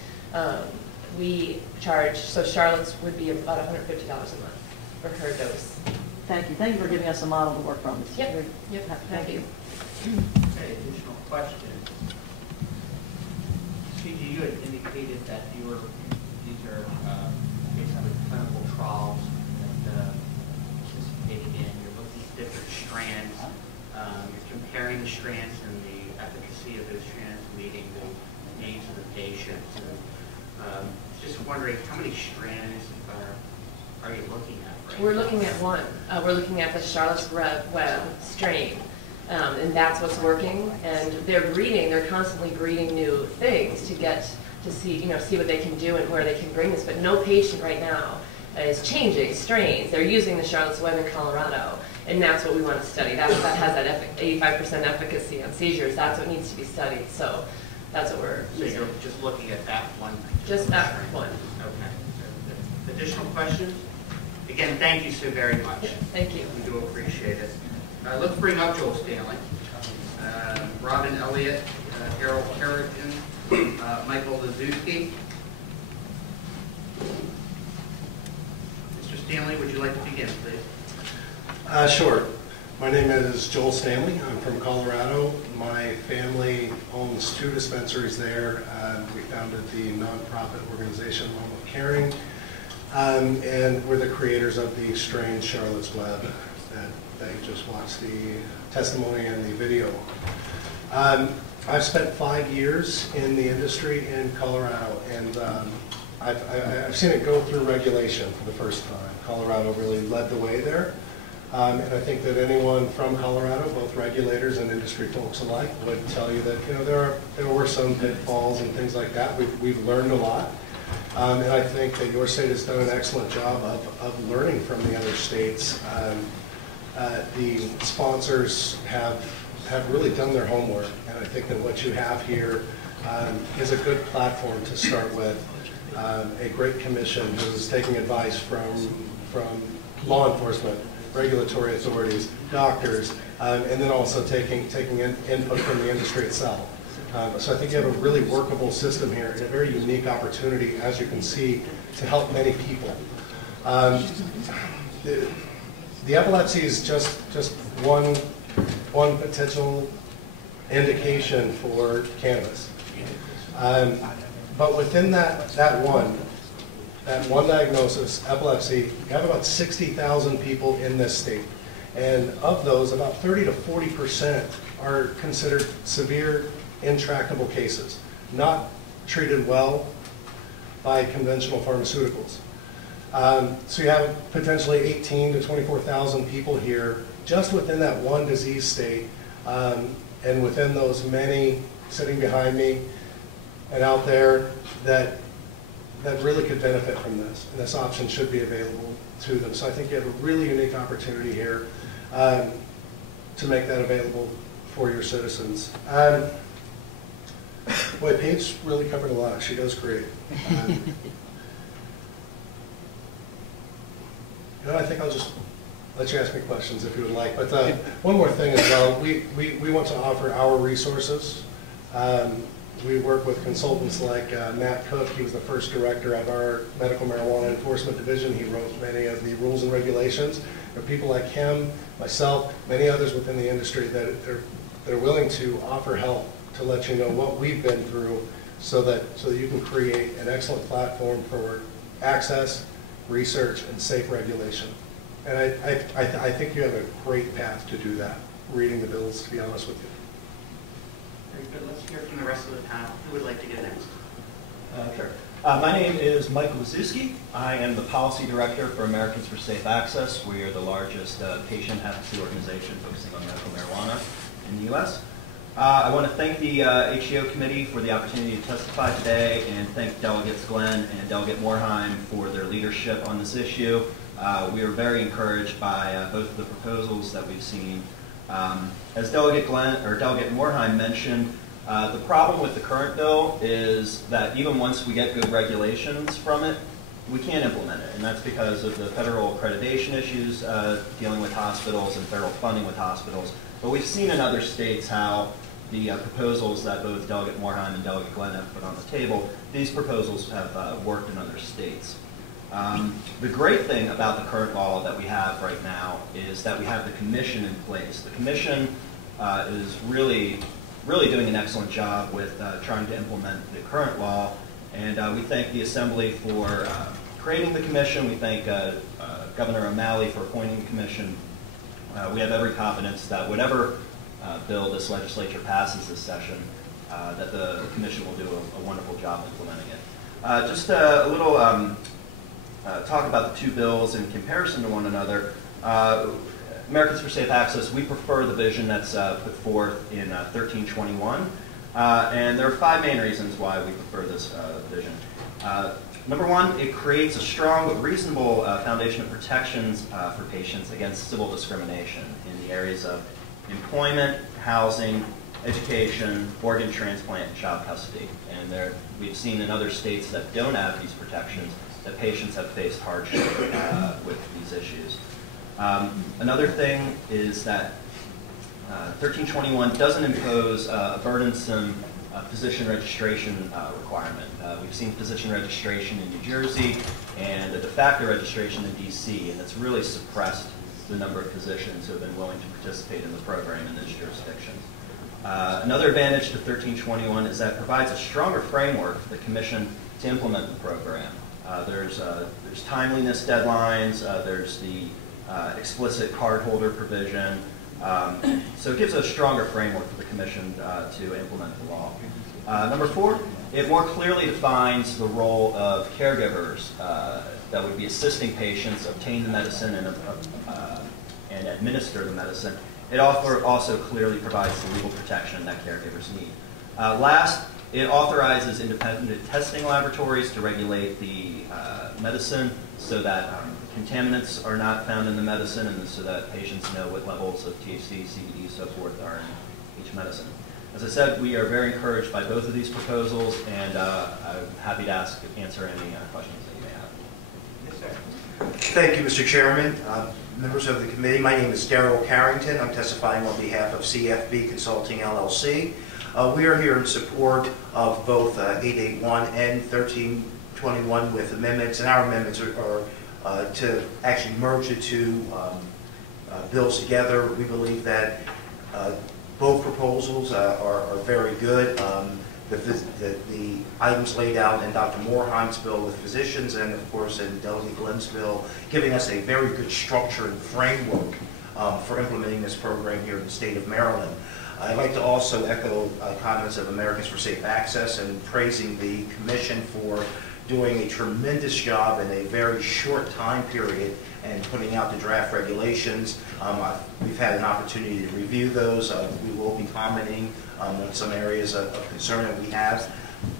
We charge, so Charlotte's would be about $150 a month for her dose. Thank you. Thank you for giving us a model to work from. Yep. Thank you. Okay, additional question. Figi, you had indicated that these are based on clinical trials that participating in. You're looking at different strands. You're comparing the strands and the efficacy of those strands, meeting the needs of the patients. And, just wondering, how many strands are you looking at? We're looking at one. We're looking at the Charlotte's Web strain. And that's what's working. And they're constantly breeding new things to see what they can do and where they can bring this. But no patient right now is changing strains. They're using the Charlotte's Web in Colorado, and that's what we want to study. That has that 85% efficacy on seizures. That's what needs to be studied. So that's what we're So using. you're just looking at that one? Just that one. Okay. Additional questions? Again, thank you so very much. Thank you. We do appreciate it. Let's bring up Joel Stanley, Robin Elliott, Harold Kerrigan, Michael Lazuski. Mr. Stanley, would you like to begin, please? Sure. My name is Joel Stanley. I'm from Colorado. My family owns 2 dispensaries there. We founded the nonprofit organization Home of Caring, and we're the creators of the strain Charlotte's Web that you just watched the testimony and the video. I've spent 5 years in the industry in Colorado, and I've seen it go through regulation for the first time. Colorado really led the way there. And I think that anyone from Colorado, both regulators and industry folks alike, would tell you that there were some pitfalls and things like that. We've learned a lot, and I think that your state has done an excellent job of learning from the other states. The sponsors have have really done their homework, and I think that what you have here is a good platform to start with. A great commission who's taking advice from law enforcement, regulatory authorities, doctors, and then also taking input from the industry itself. So I think you have a really workable system here and a very unique opportunity, as you can see, to help many people. The epilepsy is just one potential indication for cannabis. But within that one diagnosis, epilepsy, you have about 60,000 people in this state. And of those, about 30 to 40% are considered severe, intractable cases, not treated well by conventional pharmaceuticals. So you have potentially 18 to 24,000 people here just within that one disease state, and within those many sitting behind me and out there that really could benefit from this, and this option should be available to them. So I think you have a really unique opportunity here to make that available for your citizens. Boy, Paige really covered a lot. She does great. I think I'll just let you ask me questions if you would like. But one more thing as well, we want to offer our resources. We work with consultants like Matt Cook. He was the first director of our medical marijuana enforcement division. He wrote many of the rules and regulations. There are people like him, myself, many others within the industry that are willing to offer help to let you know what we've been through so that you can create an excellent platform for access, research, and safe regulation. And I think you have a great path to do that, reading the bills, to be honest with you. Very good. Let's hear from the rest of the panel. Who would like to get next? Sure. My name is Michael Wazowski. I am the Policy Director for Americans for Safe Access. We are the largest patient advocacy organization focusing on medical marijuana in the U.S. I want to thank the HCO committee for the opportunity to testify today, and thank Delegates Glenn and Delegate Morheim for their leadership on this issue. We are very encouraged by both of the proposals that we've seen. As Delegate Morheim mentioned, the problem with the current bill is that even once we get good regulations from it, we can't implement it, and that's because of the federal accreditation issues dealing with hospitals and federal funding with hospitals. But we've seen in other states how the proposals that both Delegate Morheim and Delegate Glenn have put on the table, these proposals have worked in other states. The great thing about the current law that we have right now is that we have the commission in place. The commission is really doing an excellent job with trying to implement the current law, and we thank the Assembly for creating the commission. We thank Governor O'Malley for appointing the commission. We have every confidence that whatever bill this legislature passes this session, that the commission will do a wonderful job implementing it. Just a little talk about the two bills in comparison to one another. Americans for Safe Access, we prefer the vision that's put forth in 1321, and there are 5 main reasons why we prefer this vision. Number one, it creates a strong but reasonable foundation of protections for patients against civil discrimination in the areas of employment, housing, education, organ transplant, and child custody. And we've seen in other states that don't have these protections that patients have faced hardship with these issues. Another thing is that 1321 doesn't impose a burdensome physician registration requirement. We've seen physician registration in New Jersey and a de facto registration in DC, and it's really suppressed the number of physicians who have been willing to participate in the program in those jurisdictions. Another advantage to 1321 is that it provides a stronger framework for the Commission to implement the program. There's timeliness deadlines, there's the explicit cardholder provision, so it gives a stronger framework for the Commission to implement the law. Number 4, it more clearly defines the role of caregivers that would be assisting patients obtain the medicine and administer the medicine. It also clearly provides the legal protection that caregivers need. Last, it authorizes independent testing laboratories to regulate the medicine so that contaminants are not found in the medicine, and so that patients know what levels of THC, CBD, so forth are each medicine. As I said, we are very encouraged by both of these proposals, and I'm happy to answer any questions that you may have. Yes, sir. Thank you, Mr. Chairman. Members of the committee, my name is Darrell Carrington. I'm testifying on behalf of CFB Consulting, LLC. We are here in support of both 881 and 1321 with amendments, and our amendments are to actually merge the two bills together. We believe that both proposals are very good. The items laid out in Dr. Moorheim's bill with physicians, and of course in Delegate Glenn's bill, giving us a very good structure and framework for implementing this program here in the state of Maryland. I'd like to also echo comments of Americans for Safe Access and praising the Commission for doing a tremendous job in a very short time period and putting out the draft regulations. We've had an opportunity to review those. We will be commenting on some areas of concern that we have.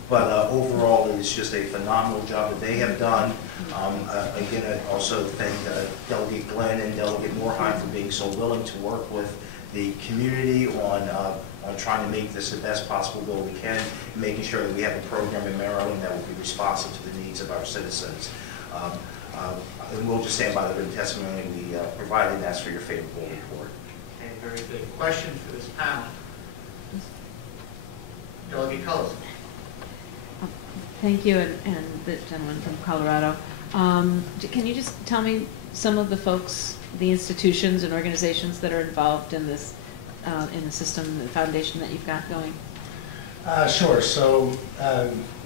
But overall, it's just a phenomenal job that they have done. Again, I also thank Delegate Glenn and Delegate Moorheim for being so willing to work with the community on trying to make this the best possible bill we can, making sure that we have a program in Maryland that will be responsive to the needs of our citizens. And we'll just stand by the written testimony we provided, and ask for your favorable report. Okay, very good. Questions for this panel? Delegate Cullis. Thank you, and the gentleman from Colorado. Can you just tell me some of the folks, the institutions and organizations that are involved in this, in the system, the foundation that you've got going? Sure. So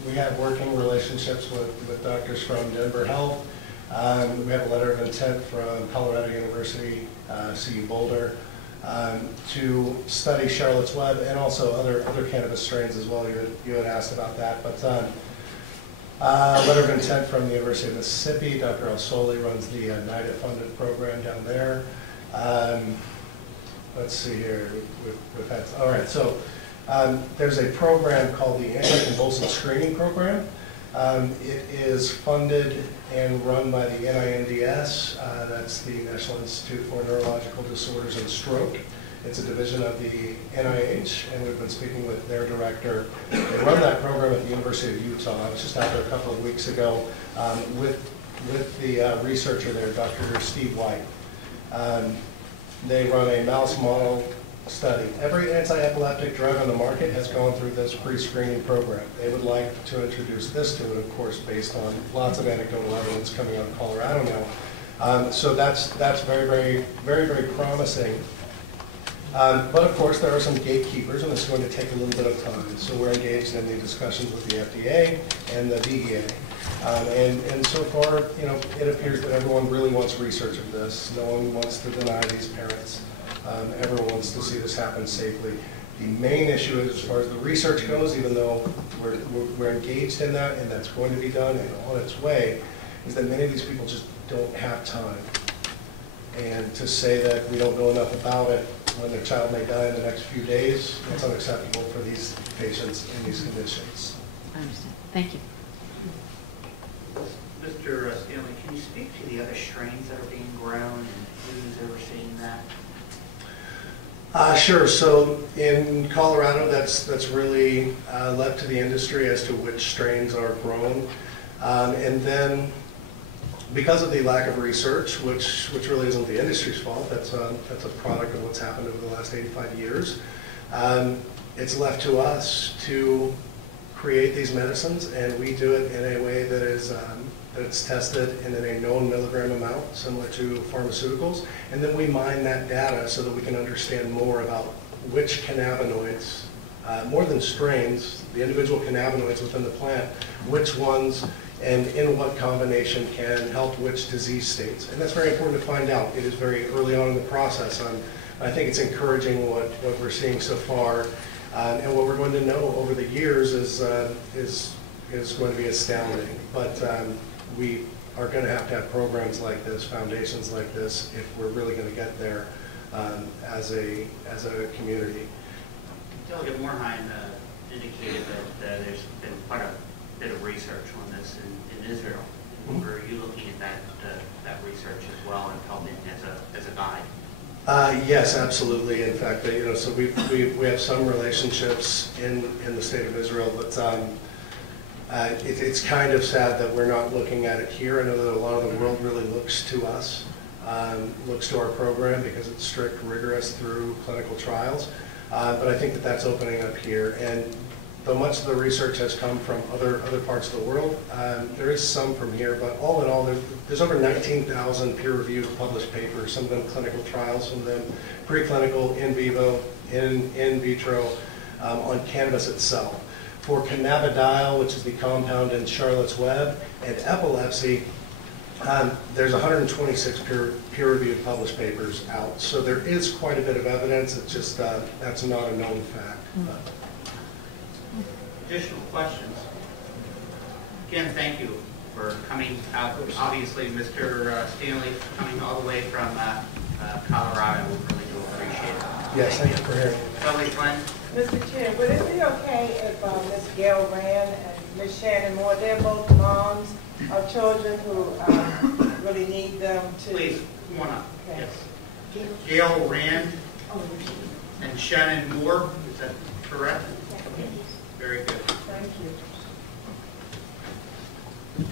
we have working relationships with doctors from Denver Health. We have a letter of intent from Colorado University, CU Boulder, to study Charlotte's Web and also other cannabis strains as well. You had asked about that, but letter of intent from the University of Mississippi. Dr. El Soli runs the NIDA-funded program down there. Let's see here. We've had, all right, so there's a program called the Anticonvulsant Screening Program. It is funded and run by the NINDS. That's the National Institute for Neurological Disorders and Stroke. It's a division of the NIH, and we've been speaking with their director. They run that program at the University of Utah. I was just out there a couple of weeks ago with the researcher there, Dr. Steve White. They run a mouse model study. Every anti-epileptic drug on the market has gone through this pre-screening program. They would like to introduce this to it, of course, based on lots of anecdotal evidence coming out of Colorado now. So that's very promising. But of course, there are some gatekeepers, and it's going to take a little bit of time. So we're engaged in the discussions with the FDA and the DEA. And so far, you know, it appears that everyone really wants research of this. No one wants to deny these parents. Everyone wants to see this happen safely. The main issue is, as far as the research goes, even though we're engaged in that and that's going to be done and on its way, is that many of these people just don't have time. And to say that we don't know enough about it when their child may die in the next few days, that's unacceptable for these patients in these conditions. I understand. Thank you. Mr. Stanley, can you speak to the other strains that are being grown and who's overseeing that? Sure. So in Colorado, that's really left to the industry as to which strains are grown. And then because of the lack of research, which really isn't the industry's fault, that's a product of what's happened over the last 85 years, it's left to us to create these medicines, and we do it in a way that is that's tested in a known milligram amount, similar to pharmaceuticals, and then we mine that data so that we can understand more about which cannabinoids, more than strains, the individual cannabinoids within the plant, which ones and in what combination can help which disease states. And that's very important to find out. It is very early on in the process. I think it's encouraging what we're seeing so far, and what we're going to know over the years is going to be astounding. But we are going to have programs like this, foundations like this, if we're really going to get there as a community. Delegate Moorheim indicated that there's been quite a bit of research on this in Israel. Were you looking at that research as well and helping as a guide? Yes, absolutely. In fact, so we have some relationships in the state of Israel, but it's kind of sad that we're not looking at it here. I know that a lot of the world really looks to us, looks to our program because it's strict, rigorous through clinical trials. But I think that that's opening up here. And though much of the research has come from other parts of the world, there is some from here. But all in all, there's over 19,000 peer-reviewed published papers, some of them clinical trials, some of them preclinical, in vivo, in vitro, on cannabis itself. For cannabidiol, which is the compound in Charlotte's Web, and epilepsy, there's 126 peer-reviewed published papers out. So there is quite a bit of evidence. It's just that's not a known fact. Additional questions? Again, thank you for coming out. Obviously, Mr. Stanley, coming all the way from Colorado, we really do appreciate it. Yes, thank you for hearing. Kelly Flynn? Mr. Chair, would it be okay if Ms. Gail Rand and Ms. Shannon Moore, they're both moms of children who really need them to... Please, come on up. Okay. Yes. Gail Rand and Shannon Moore, is that correct? Very good. Thank you.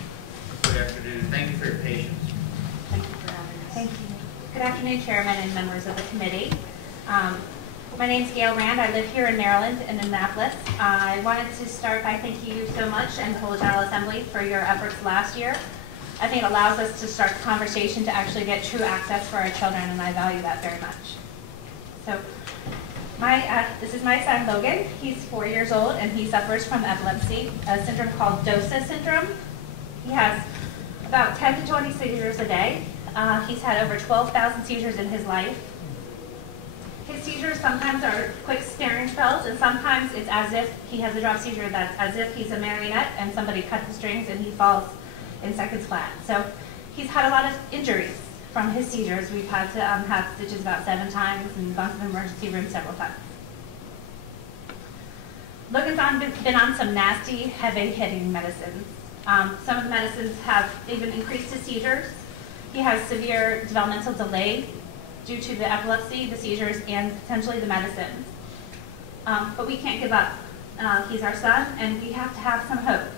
Good afternoon. Thank you for your patience. Thank you for having us. Thank you. Good afternoon, Chairman and members of the committee. My name is Gail Rand. I live here in Maryland, in Annapolis. I wanted to start by thanking you so much and the whole General Assembly for your efforts last year. I think it allows us to start the conversation to actually get true access for our children, and I value that very much. So, this is my son Logan. He's 4 years old and he suffers from epilepsy, a syndrome called DOSA syndrome. He has about 10 to 20 seizures a day. He's had over 12,000 seizures in his life. His seizures sometimes are quick staring spells, and sometimes it's as if he has a drop seizure that's as if he's a marionette and somebody cut the strings and he falls in seconds flat. So he's had a lot of injuries from his seizures. We've had to have stitches about 7 times and gone to the emergency room several times. Logan's been on some nasty, heavy-hitting medicines. Some of the medicines have even increased his seizures. He has severe developmental delay due to the epilepsy, the seizures, and potentially the medicines. But we can't give up. He's our son, and we have to have some hope.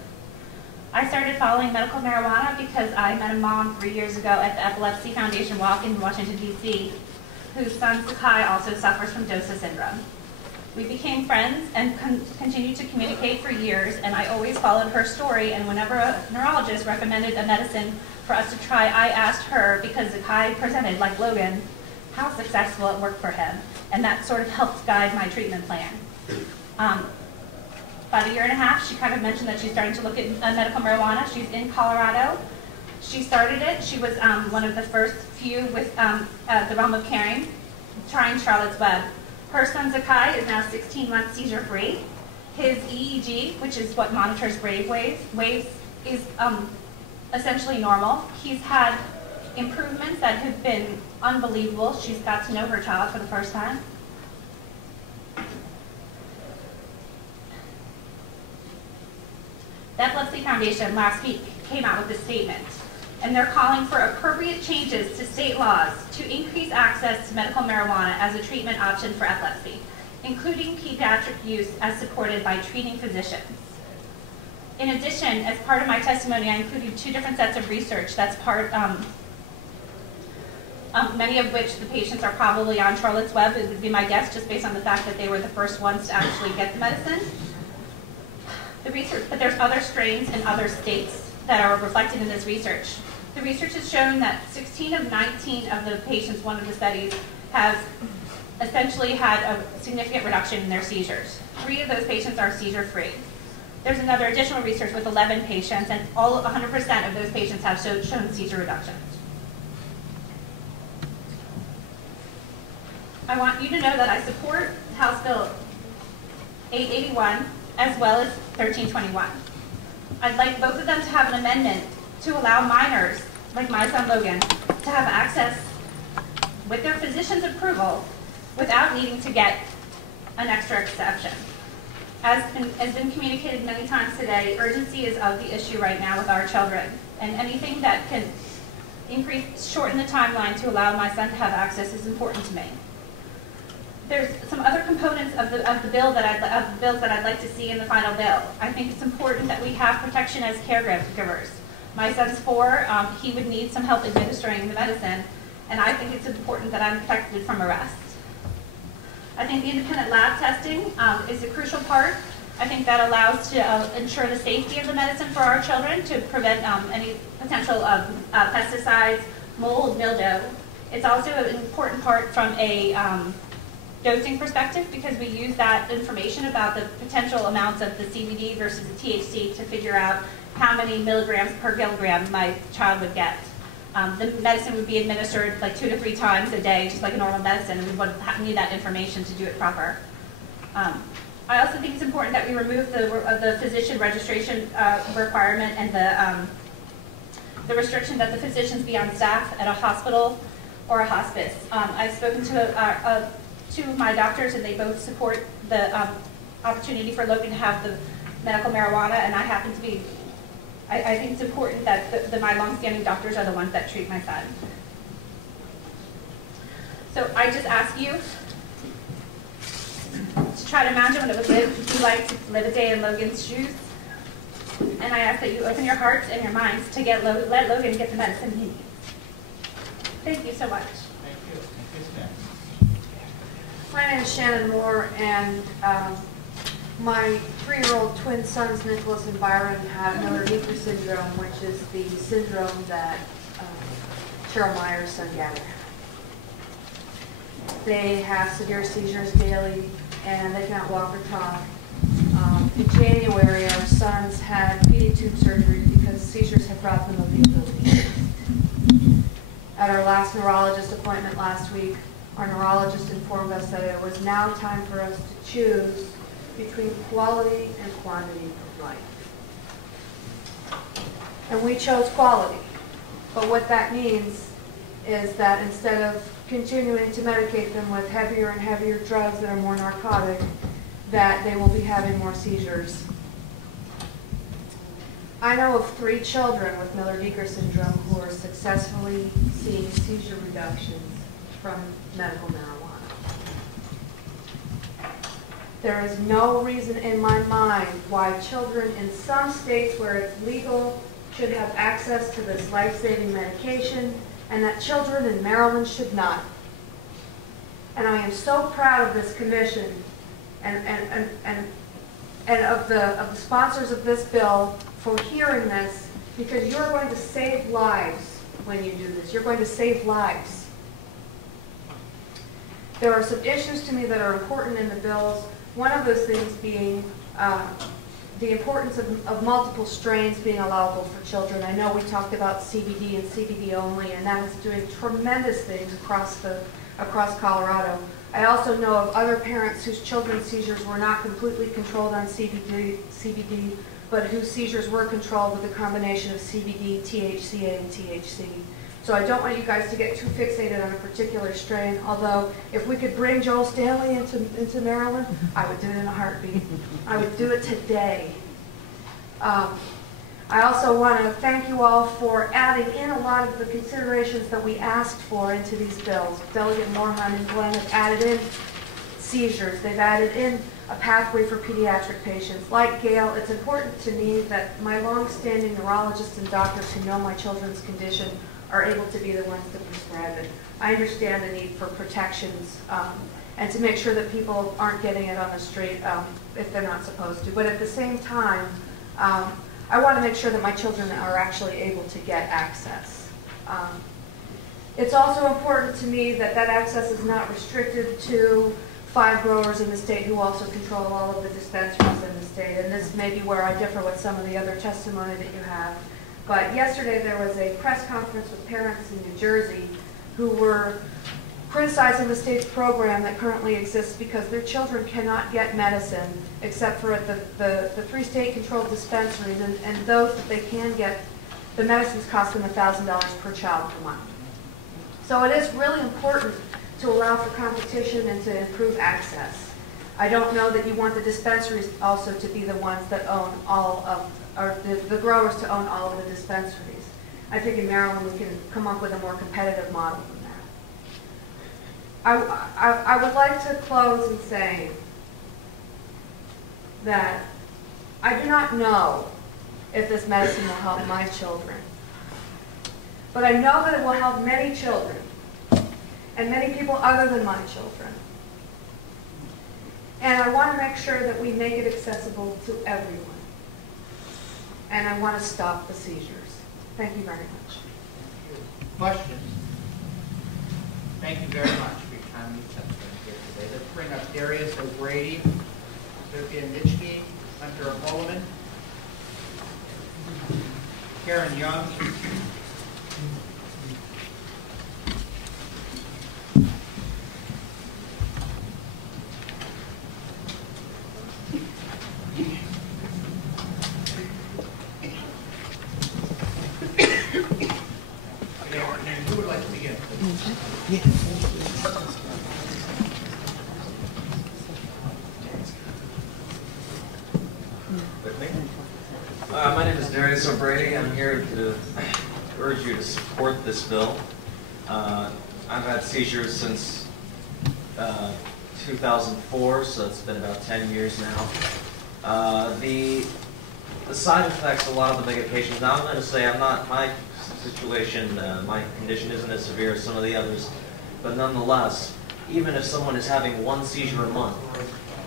I started following medical marijuana because I met a mom 3 years ago at the Epilepsy Foundation walk in Washington, D.C., whose son Sakai also suffers from DOSA syndrome. We became friends and continued to communicate for years, and I always followed her story, and whenever a neurologist recommended a medicine for us to try, I asked her, because Sakai presented like Logan, how successful it worked for him, and that sort of helped guide my treatment plan. About 1.5 years, she kind of mentioned that she's starting to look at medical marijuana. She's in Colorado. She started it. She was one of the first few with the realm of caring, trying Charlotte's Web. Her son Sakai is now 16 months seizure-free. His EEG, which is what monitors brain waves, is essentially normal. He's had improvements that have been unbelievable. She's got to know her child for the first time. The Epilepsy Foundation last week came out with a statement, and they're calling for appropriate changes to state laws to increase access to medical marijuana as a treatment option for epilepsy, including pediatric use as supported by treating physicians. In addition, as part of my testimony, I included 2 different sets of research that's many of which the patients are probably on Charlotte's Web, it would be my guess, just based on the fact that they were the first ones to actually get the medicine. The research, but there's other strains in other states that are reflected in this research. The research has shown that 16 of 19 of the patients, one of the studies, have essentially had a significant reduction in their seizures. 3 of those patients are seizure-free. There's another additional research with 11 patients, and all 100% of those patients have shown seizure reductions. I want you to know that I support House Bill 881 as well as 1321. I'd like both of them to have an amendment to allow minors, like my son Logan, to have access with their physician's approval without needing to get an extra exception. As has been communicated many times today, urgency is of the issue right now with our children, and anything that can shorten the timeline to allow my son to have access is important to me. There's some other components of the bills that I'd like to see in the final bill. I think it's important that we have protection as caregivers. My son's 4, he would need some help administering the medicine, and I think it's important that I'm protected from arrest. I think the independent lab testing is a crucial part. I think that allows to ensure the safety of the medicine for our children to prevent any potential pesticides, mold, mildew. It's also an important part from a dosing perspective because we use that information about the potential amounts of the CBD versus the THC to figure out how many milligrams per kilogram my child would get. The medicine would be administered like 2 to 3 times a day, just like a normal medicine, and we would need that information to do it proper. I also think it's important that we remove the physician registration requirement and the restriction that the physicians be on staff at a hospital or a hospice. I've spoken to my doctors, and they both support the opportunity for Logan to have the medical marijuana, and I happen to be. I think it's important that my longstanding doctors are the ones that treat my son. So I just ask you to try to imagine what it would be like to live a day in Logan's shoes. And I ask that you open your hearts and your minds to let Logan get the medicine he needs. Thank you so much. Thank you. My name is Shannon Moore, and my 3-year-old twin sons, Nicholas and Byron, have Miller-Dietrich syndrome, which is the syndrome that Cheryl Meyer's son Gavin had. They have severe seizures daily, and they cannot walk or talk. In January, our sons had feeding tube surgery because seizures have robbed them of the ability. At our last neurologist appointment last week, our neurologist informed us that it was now time for us to choose between quality and quantity of life. And we chose quality. But what that means is that instead of continuing to medicate them with heavier and heavier drugs that are more narcotic, that they will be having more seizures. I know of 3 children with Miller-Dietrich syndrome who are successfully seeing seizure reductions from medical marijuana. There is no reason in my mind why children in some states where it's legal should have access to this life-saving medication and that children in Maryland should not. And I am so proud of this commission and of the sponsors of this bill for hearing this, because you're going to save lives when you do this. You're going to save lives. There are some issues to me that are important in the bills. One of those things being the importance of multiple strains being allowable for children. I know we talked about CBD and CBD only, and that is doing tremendous things across Colorado. I also know of other parents whose children's seizures were not completely controlled on CBD, but whose seizures were controlled with a combination of CBD, THCA, and THC. So I don't want you guys to get too fixated on a particular strain, although if we could bring Joel Stanley into Maryland, I would do it in a heartbeat. I would do it today. I also want to thank you all for adding in a lot of the considerations that we asked for into these bills. Delegate Moorhan and Glenn have added in seizures. They've added in a pathway for pediatric patients. Like Gail, it's important to me that my long-standing neurologists and doctors who know my children's condition are able to be the ones to prescribe it. I understand the need for protections and to make sure that people aren't getting it on the street if they're not supposed to. But at the same time, I want to make sure that my children are actually able to get access. It's also important to me that that access is not restricted to 5 growers in the state who also control all of the dispensaries in the state. And this may be where I differ with some of the other testimony that you have. But yesterday there was a press conference with parents in New Jersey who were criticizing the state's program that currently exists because their children cannot get medicine except for at the 3 state-controlled dispensaries, and those that they can get, the medicines cost them $1,000 per child per month. So it is really important to allow for competition and to improve access. I don't know that you want the dispensaries also to be the ones that own all of, or the growers to own all of the dispensaries. I think in Maryland we can come up with a more competitive model than that. I would like to close in saying that I do not know if this medicine will help my children, but I know that it will help many children and many people other than my children. And I want to make sure that we make it accessible to everyone. And I want to stop the seizures. Thank you very much. Questions? Thank you very much for your time and testimony here today. Let's bring up Darius O'Grady, Sophia Nitschke, Hunter Holloman, Karen Young, who would like to begin? With me? My name is Darius O'Brady. I'm here to urge you to support this bill. I've had seizures since 2004, so it's been about 10 years now. The side effects, a lot of the medications, now I'm going to say my situation, my condition isn't as severe as some of the others, but nonetheless, even if someone is having one seizure a month,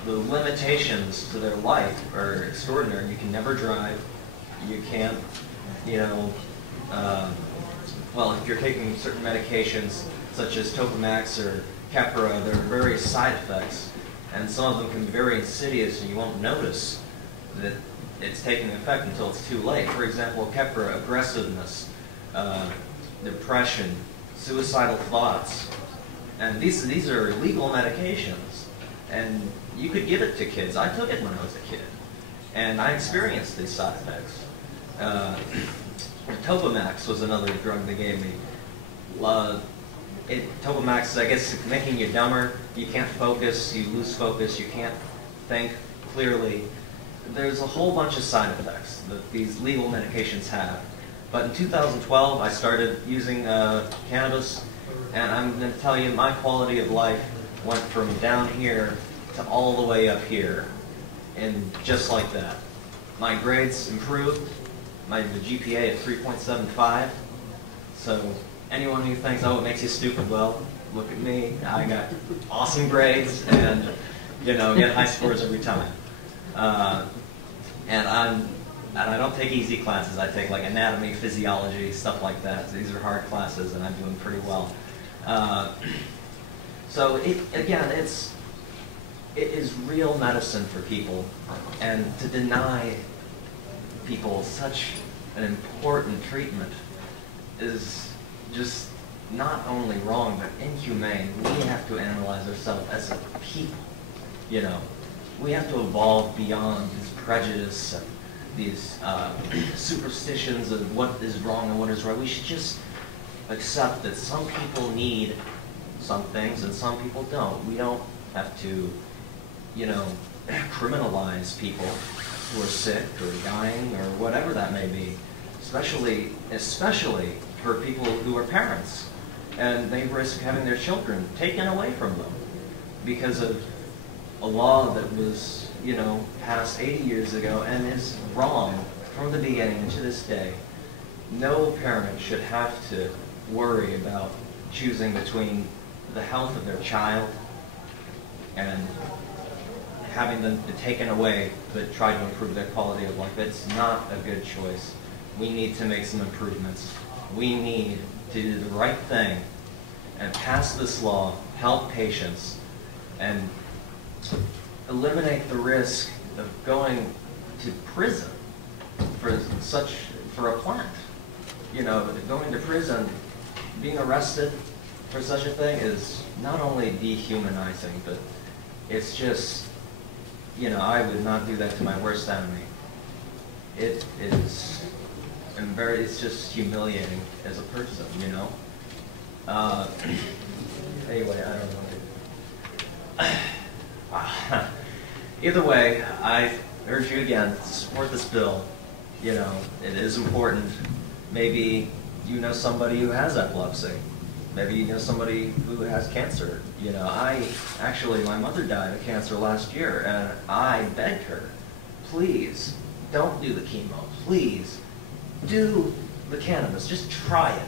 the limitations to their life are extraordinary. You can never drive. You can't, well, if you're taking certain medications such as Topamax or Keppra, there are various side effects, and some of them can be very insidious and you won't notice that it's taking effect until it's too late. For example, Keppra, aggressiveness, depression, suicidal thoughts, and these are illegal medications, and you could give it to kids. I took it when I was a kid, and I experienced these side effects. Topamax was another drug they gave me. Topamax, I guess, making you dumber. You can't focus, you lose focus, you can't think clearly. There's a whole bunch of side effects that these legal medications have. But in 2012, I started using cannabis, and I'm going to tell you, my quality of life went from down here to all the way up here, and just like that. My grades improved. The GPA of 3.75. So anyone who thinks, oh, it makes you stupid, well, look at me. I got awesome grades, and get high scores every time. And I don't take easy classes. I take like anatomy, physiology, stuff like that. These are hard classes, and I'm doing pretty well. So it is real medicine for people, and to deny people such an important treatment is just not only wrong, but inhumane. We have to analyze ourselves as a people, We have to evolve beyond this prejudice and these superstitions of what is wrong and what is right. We should just accept that some people need some things and some people don't. We don't have to, criminalize people who are sick or dying or whatever that may be, especially for people who are parents and they risk having their children taken away from them because of a law that was, passed 80 years ago and is wrong from the beginning and to this day. No parent should have to worry about choosing between the health of their child and having them taken away but try to improve their quality of life. It's not a good choice. We need to make some improvements. We need to do the right thing and pass this law, help patients, and eliminate the risk of going to prison for a plant. Going to prison, being arrested for such a thing is not only dehumanizing, but it's just, I would not do that to my worst enemy. It is, it's just humiliating as a person, Anyway, I don't know. Either way, I urge you again to support this bill. It is important. Maybe you know somebody who has epilepsy. Maybe you know somebody who has cancer. You know, my mother died of cancer last year, and I begged her, please, don't do the chemo. Please, do the cannabis. Just try it.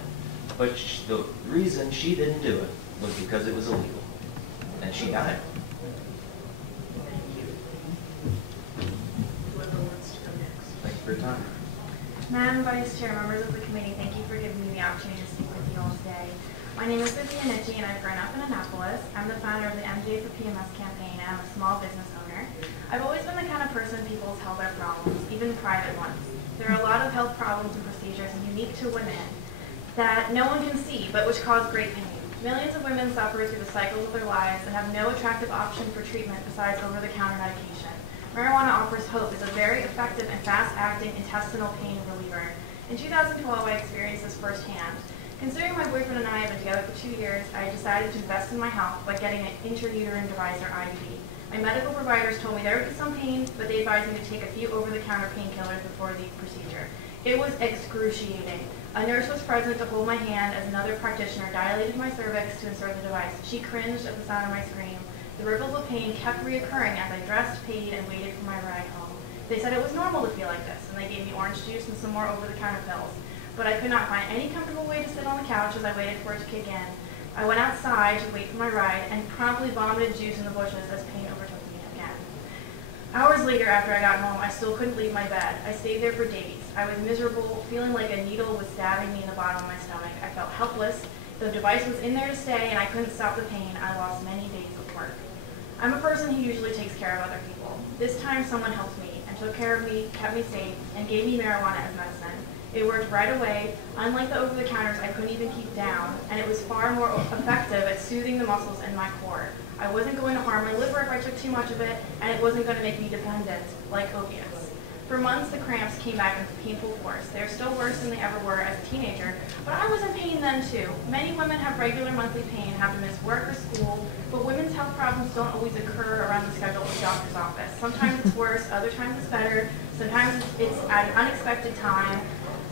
But the reason she didn't do it was because it was illegal, and she died. Thank you for your time. Madam Vice Chair, members of the committee, thank you for giving me the opportunity to speak with you all today. My name is Vivian Itchy, and I've grown up in Annapolis. I'm the founder of the MJ for PMS campaign, and I'm a small business owner. I've always been the kind of person people tell their problems, even private ones. There are a lot of health problems and procedures unique to women that no one can see, but which cause great pain. Millions of women suffer through the cycles of their lives and have no attractive option for treatment besides over-the-counter medication. Marijuana offers hope as a very effective and fast-acting intestinal pain reliever. In 2012, I experienced this firsthand. Considering my boyfriend and I have been together for 2 years, I decided to invest in my health by getting an intrauterine device, or IUD. My medical providers told me there would be some pain, but they advised me to take a few over-the-counter painkillers before the procedure. It was excruciating. A nurse was present to hold my hand as another practitioner dilated my cervix to insert the device. She cringed at the sound of my scream. The ripples of pain kept reoccurring as I dressed, paid, and waited for my ride home. They said it was normal to feel like this, and they gave me orange juice and some more over-the-counter pills. But I could not find any comfortable way to sit on the couch as I waited for it to kick in. I went outside to wait for my ride and promptly vomited juice in the bushes as pain overtook me again. Hours later, after I got home, I still couldn't leave my bed. I stayed there for days. I was miserable, feeling like a needle was stabbing me in the bottom of my stomach. I felt helpless. The device was in there to stay, and I couldn't stop the pain. I lost many days of work. I'm a person who usually takes care of other people. This time, someone helped me and took care of me, kept me safe, and gave me marijuana as medicine. It worked right away. Unlike the over-the-counters I couldn't even keep down, and it was far more effective at soothing the muscles in my core. I wasn't going to harm my liver if I took too much of it, and it wasn't going to make me dependent, like opiates. For months, the cramps came back in painful force. They're still worse than they ever were as a teenager, but I was in pain then too. Many women have regular monthly pain, have to miss work or school, but women's health problems don't always occur around the schedule of the doctor's office. Sometimes it's worse, other times it's better, sometimes it's at an unexpected time.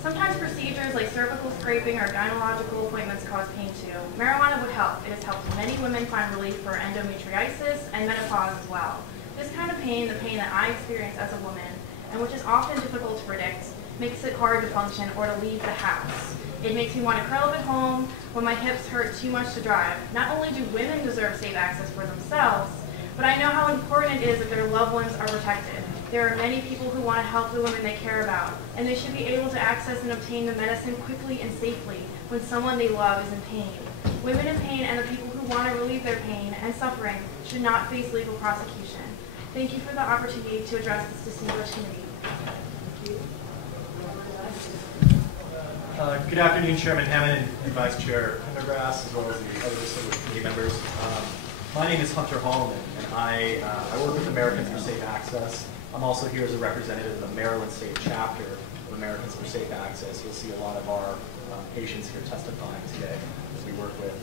Sometimes procedures like cervical scraping or gynecological appointments cause pain too. Marijuana would help. It has helped many women find relief for endometriosis and menopause as well. This kind of pain, the pain that I experience as a woman, and which is often difficult to predict, makes it hard to function or to leave the house. It makes me want to curl up at home when my hips hurt too much to drive. Not only do women deserve safe access for themselves, but I know how important it is that their loved ones are protected. There are many people who want to help the women they care about, and they should be able to access and obtain the medicine quickly and safely when someone they love is in pain. Women in pain and the people who want to relieve their pain and suffering should not face legal prosecution. Thank you for the opportunity to address this distinguished committee. Good afternoon, Chairman Hammond and Vice Chair Pendergrass, as well as the other distinguished committee members. My name is Hunter Hallman, and I work with Americans for Safe Access. I'm also here as a representative of the Maryland State Chapter of Americans for Safe Access. You'll see a lot of our patients here testifying today as we work with.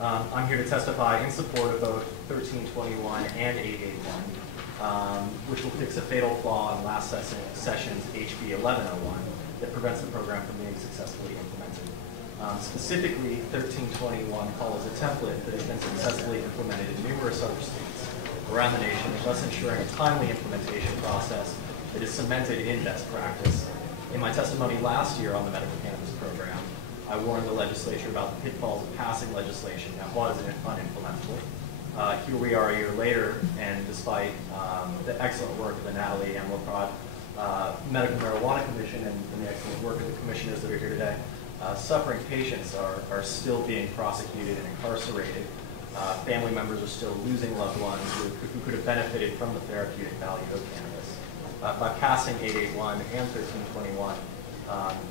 I'm here to testify in support of both 1321 and 881, which will fix a fatal flaw in last session's HB 1101 that prevents the program from being successfully implemented. Specifically, 1321 follows a template that has been successfully implemented in numerous other states around the nation, thus ensuring a timely implementation process that is cemented in best practice. In my testimony last year on the medical cannabis program, I warned the legislature about the pitfalls of passing legislation that was unimplementable. Here we are a year later, and despite the excellent work of the Natalie M. LaPrade Medical Marijuana Commission and the excellent work of the commissioners that are here today, suffering patients are still being prosecuted and incarcerated. Family members are still losing loved ones who could have benefited from the therapeutic value of cannabis. By passing 881 and 1321,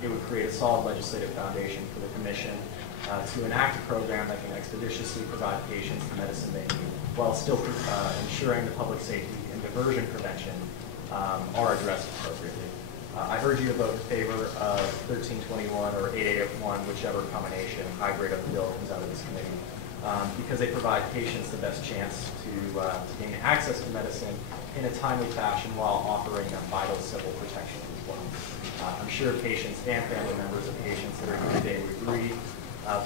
it would create a solid legislative foundation for the Commission to enact a program that can expeditiously provide patients the medicine they need, while still ensuring the public safety and diversion prevention are addressed appropriately. I urge you to vote in favor of 1321 or 881, whichever combination hybrid of the bill comes out of this committee. because they provide patients the best chance to gain access to medicine in a timely fashion while offering a vital civil protection as well. I'm sure patients and family members of patients that are here today would agree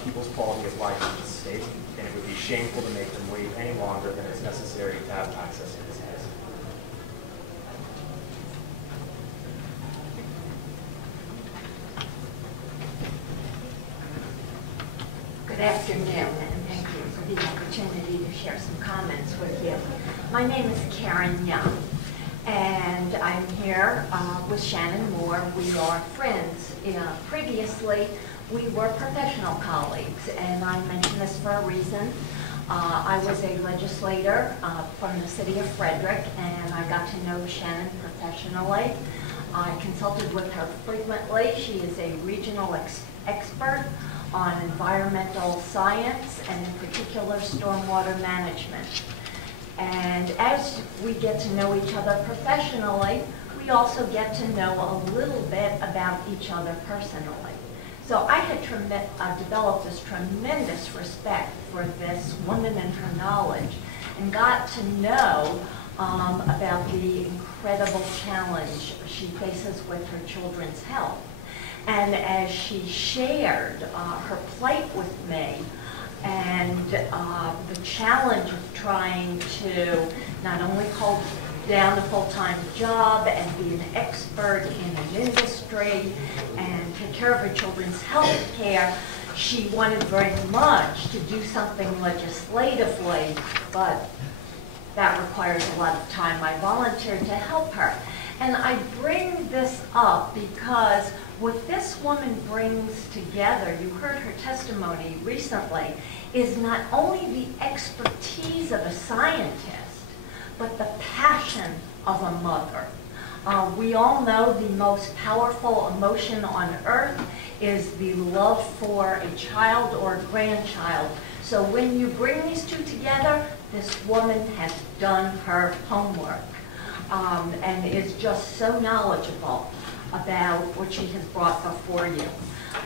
people's quality of life is at stake, and it would be shameful to make them wait any longer than is necessary to have access to this medicine. Good afternoon, and thank you for the opportunity to share some comments with you. My name is Karen Young, and I'm here with Shannon Moore. We are friends. Previously, we were professional colleagues, and I mention this for a reason. I was a legislator from the city of Frederick, and I got to know Shannon professionally. I consulted with her frequently. She is a regional expert on environmental science and in particular stormwater management. And as we get to know each other professionally, we also get to know a little bit about each other personally. So I had developed this tremendous respect for this woman and her knowledge, and got to know about the incredible challenge she faces with her children's health. And as she shared her plight with me and the challenge of trying to not only hold down a full-time job and be an expert in an industry and take care of her children's health care, she wanted very much to do something legislatively, but that requires a lot of time. I volunteered to help her. And I bring this up because what this woman brings together, you heard her testimony recently, is not only the expertise of a scientist, but the passion of a mother. We all know the most powerful emotion on earth is the love for a child or a grandchild. So when you bring these two together, this woman has done her homework and is just so knowledgeable about what she has brought before you.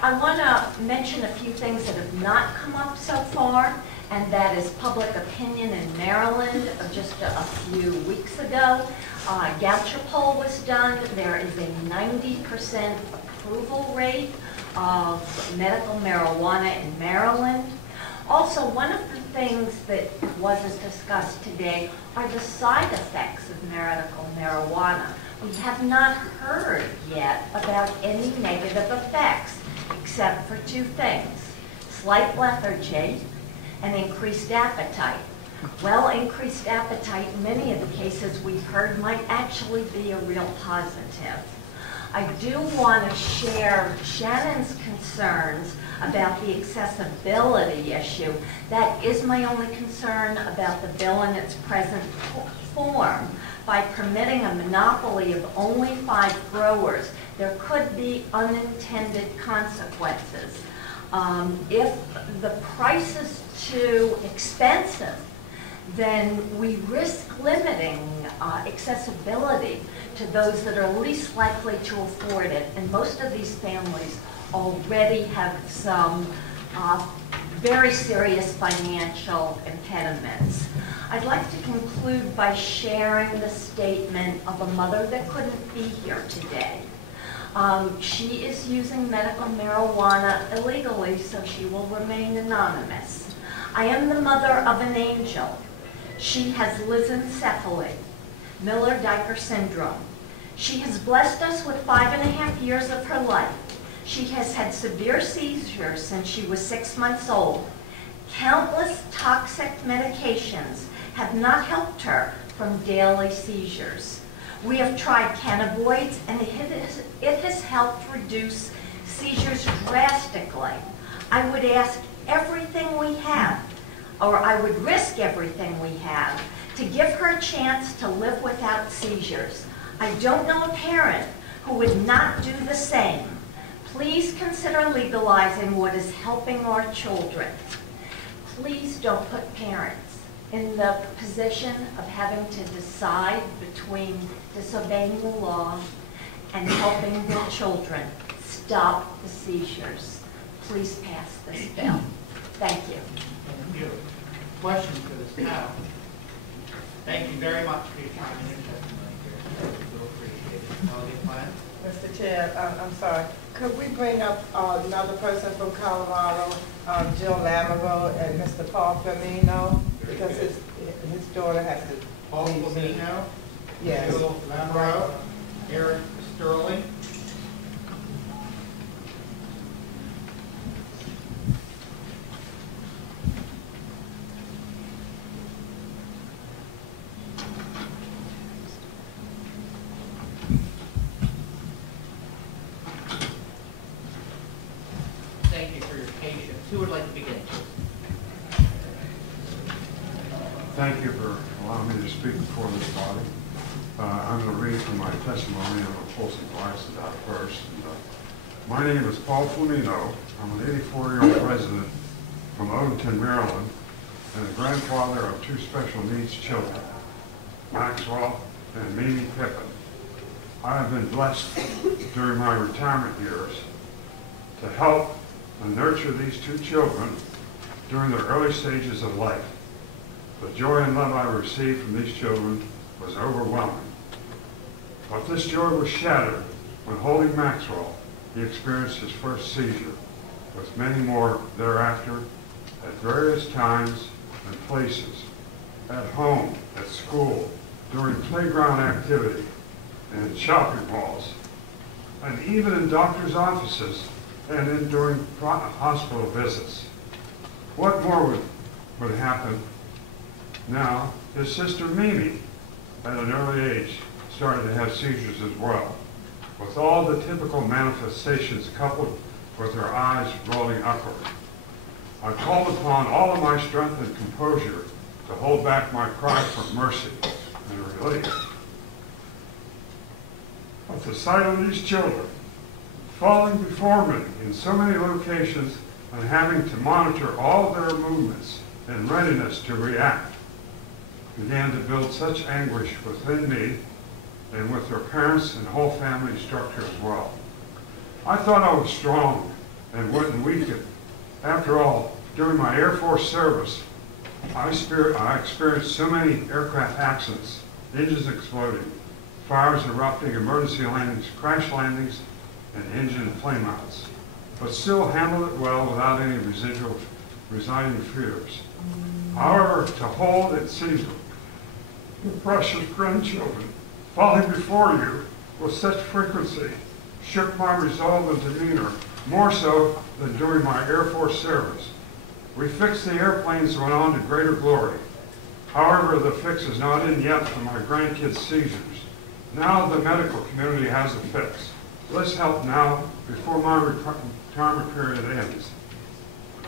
I want to mention a few things that have not come up so far, and that is public opinion in Maryland just a few weeks ago. Goucher poll was done. There is a 90% approval rate of medical marijuana in Maryland. Also, one of the things that wasn't discussed today are the side effects of medical marijuana. We have not heard yet about any negative effects, except for two things: slight lethargy and increased appetite. Well, increased appetite, in many of the cases we've heard, might actually be a real positive. I do want to share Shannon's concerns about the accessibility issue. That is my only concern about the bill in its present form. By permitting a monopoly of only 5 growers, there could be unintended consequences. If the price is too expensive, then we risk limiting accessibility to those that are least likely to afford it. And most of these families already have some very serious financial impediments. I'd like to conclude by sharing the statement of a mother that couldn't be here today. She is using medical marijuana illegally, so she will remain anonymous. I am the mother of an angel. She has lissencephaly, Miller-Dieker syndrome. She has blessed us with 5.5 years of her life. She has had severe seizures since she was 6 months old. Countless toxic medications have not helped her from daily seizures. We have tried cannabinoids, and it has helped reduce seizures drastically. I would ask everything we have, or I would risk everything we have, to give her a chance to live without seizures. I don't know a parent who would not do the same. Please consider legalizing what is helping our children. Please don't put parents in the position of having to decide between disobeying the law and helping their children stop the seizures. Please pass this bill. Thank you. Thank you. Questions for this panel? Thank you very much for your time and your testimony here. We'll appreciate it. Delegate Glenn? Mr. Chair, I'm sorry. Could we bring up another person from Colorado, Jill Lamigo and Mr. Paul Firmino? Because his daughter has to. Paul Firmino? Yes. Jill Lamigo? Eric Sterling? Thank you for your patience. Who would like to begin? Thank you for allowing me to speak before this body. I'm going to read from my testimony. I'm going to pull some glasses out first. My name is Paul Flamino. I'm an 84-year-old resident from Odenton, Maryland, and the grandfather of two special needs children, Maxwell and Mimi Pippin. I have been blessed during my retirement years to help and nurture these two children during their early stages of life. The joy and love I received from these children was overwhelming. But this joy was shattered when holding Maxwell, he experienced his first seizure, with many more thereafter at various times and places, at home, at school, during playground activity, and in shopping malls, and even in doctors' offices and during hospital visits. What more would happen now? His sister Mimi, at an early age, started to have seizures as well, with all the typical manifestations coupled with her eyes rolling upward. I called upon all of my strength and composure to hold back my cry for mercy and relief. But the sight of these children falling before me in so many locations and having to monitor all their movements and readiness to react began to build such anguish within me and with their parents and whole family structure as well. I thought I was strong and wouldn't weaken. After all, during my Air Force service, I experienced so many aircraft accidents, engines exploding, fires erupting, emergency landings, crash landings, and engine flameouts, but still handled it well without any residual residing fears. However, to hold and see your precious grandchildren falling before you with such frequency shook my resolve and demeanor, more so than during my Air Force service. We fixed the airplanes and went on to greater glory. However, the fix is not in yet for my grandkids' seizures. Now the medical community has a fix. Let's help now before my retirement period ends.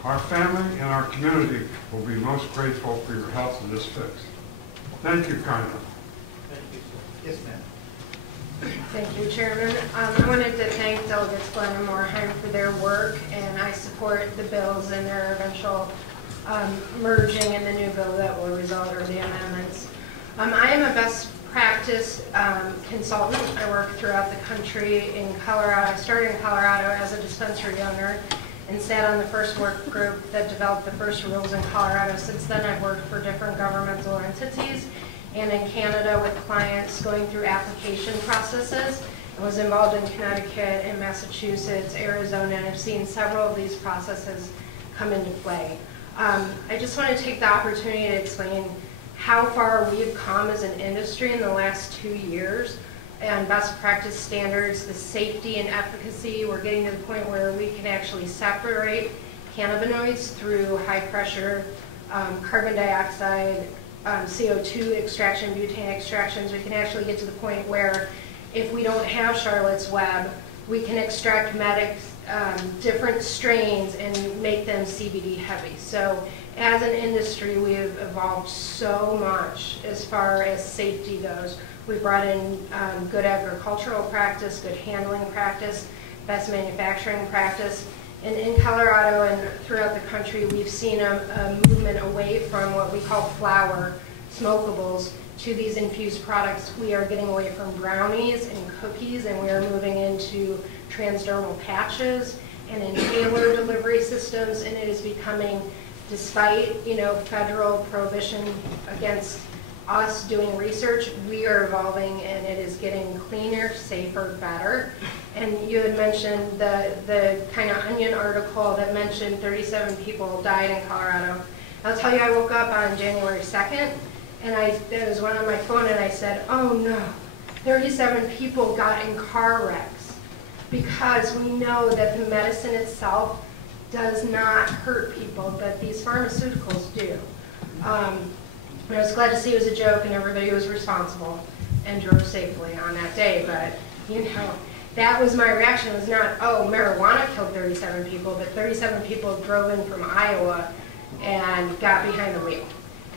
Our family and our community will be most grateful for your help in this fix. Thank you kindly. Thank you, sir. Yes, ma'am. Thank you, Chairman. I wanted to thank Delegates Glenn and Moorheim for their work, and I support the bills and their eventual merging in the new bill that will result, or the amendments. I am a best practice consultant. I work throughout the country in Colorado. I started in Colorado as a dispensary owner and sat on the first work group that developed the first rules in Colorado. Since then, I've worked for different governmental entities and in Canada with clients going through application processes. I was involved in Connecticut and Massachusetts, Arizona, and I've seen several of these processes come into play. I just want to take the opportunity to explain how far we've come as an industry in the last 2 years and best practice standards, the safety and efficacy. We're getting to the point where we can actually separate cannabinoids through high pressure carbon dioxide, CO2 extraction, butane extractions. We can actually get to the point where if we don't have Charlotte's Web, we can extract different strains and make them CBD heavy. So as an industry, we have evolved so much as far as safety goes. We brought in good agricultural practice, good handling practice, best manufacturing practice. And in Colorado and throughout the country, we've seen a movement away from what we call flower smokables to these infused products. We are getting away from brownies and cookies, and we are moving into transdermal patches and inhaler delivery systems, and it is becoming despite, you know, federal prohibition against us doing research, we are evolving and it is getting cleaner, safer, better. And you had mentioned the kind of Onion article that mentioned 37 people died in Colorado. I'll tell you, I woke up on January 2nd and there was one on my phone and I said, oh no, 37 people got in car wrecks, because we know that the medicine itself does not hurt people, but these pharmaceuticals do. I was glad to see it was a joke and everybody was responsible and drove safely on that day, but you know, that was my reaction. It was not, oh, marijuana killed 37 people, but 37 people drove in from Iowa and got behind the wheel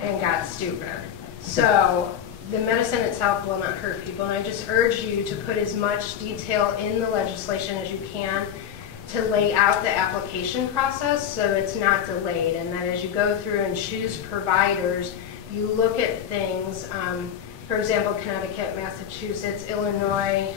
and got stupid. So the medicine itself will not hurt people, and I just urge you to put as much detail in the legislation as you can to lay out the application process so it's not delayed, and that as you go through and choose providers, you look at things, for example, Connecticut, Massachusetts, Illinois,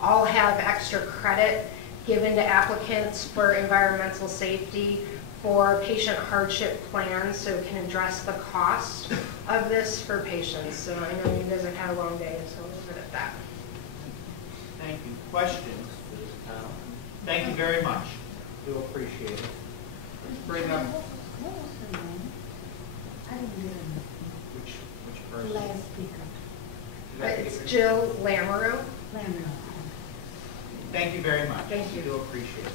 all have extra credit given to applicants for environmental safety, for patient hardship plans, so it can address the cost of this for patients. So I know you guys have had a long day, so we'll leave it at that. Thank you. Questions for this panel? Thank you very much. Do appreciate it. Let's bring up which person? Last speaker. It's Jill Lamoureux. Thank you very much. Thank you. Do appreciate it.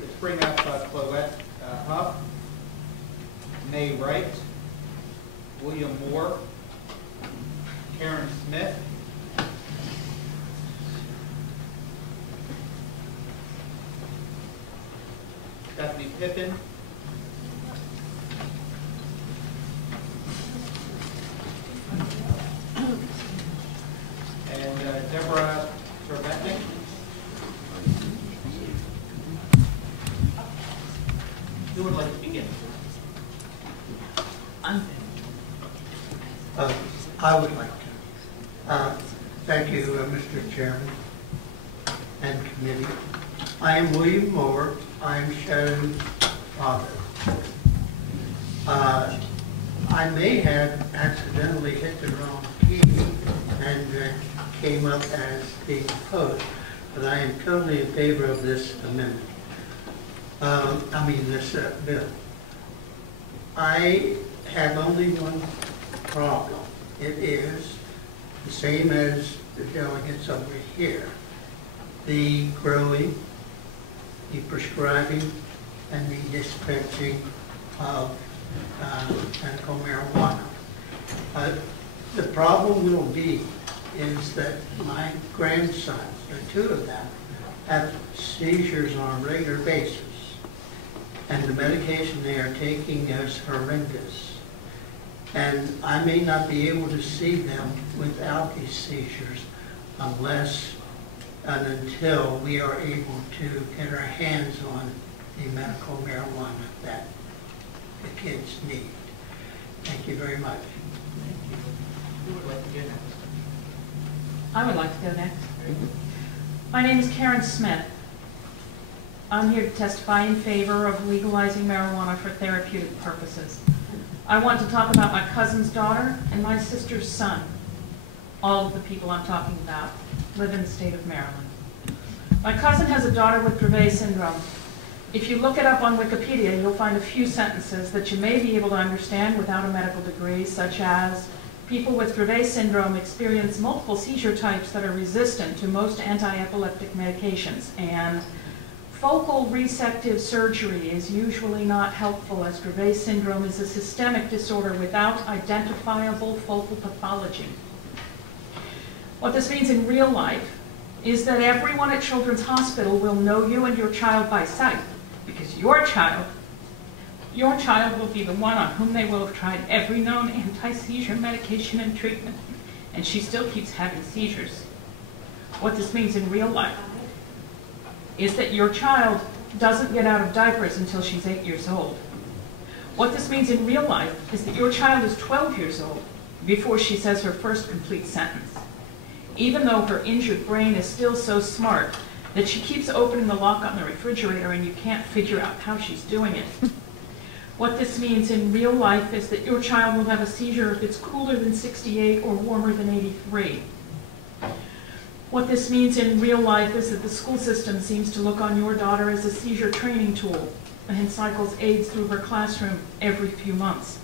Let's bring up Cloette Huff, May Wright, William Moore, Karen Smith, Stephanie Pippin, and Deborah Cervetnik. Who would like to begin? I would like to. Thank you, Mr. Chairman and committee. I am William Moore. I am Sharon's father. I may have accidentally hit the wrong key and came up as being opposed, but I am totally in favor of this amendment. This bill. I have only one problem. It is the same as the delegates over here. The growing, the prescribing, and the dispensing of medical marijuana. The problem will be is that my grandsons, the two of them, have seizures on a regular basis. And the medication they are taking is horrendous. And I may not be able to see them without these seizures unless and until we are able to get our hands on the medical marijuana that the kids need. Thank you very much. Thank you. Who would like to go next? I would like to go next. My name is Karen Smith. I'm here to testify in favor of legalizing marijuana for therapeutic purposes. I want to talk about my cousin's daughter and my sister's son. All of the people I'm talking about live in the state of Maryland. My cousin has a daughter with Dravet syndrome. If you look it up on Wikipedia, you'll find a few sentences that you may be able to understand without a medical degree, such as, people with Dravet syndrome experience multiple seizure types that are resistant to most anti-epileptic medications, and focal resective surgery is usually not helpful, as Dravet syndrome is a systemic disorder without identifiable focal pathology. What this means in real life is that everyone at Children's Hospital will know you and your child by sight, because your child will be the one on whom they will have tried every known anti-seizure medication and treatment, and she still keeps having seizures. What this means in real life is that your child doesn't get out of diapers until she's 8 years old. What this means in real life is that your child is 12 years old before she says her first complete sentence, even though her injured brain is still so smart that she keeps opening the lock on the refrigerator and you can't figure out how she's doing it. What this means in real life is that your child will have a seizure if it's cooler than 68 or warmer than 83. What this means in real life is that the school system seems to look on your daughter as a seizure training tool and cycles aides through her classroom every few months.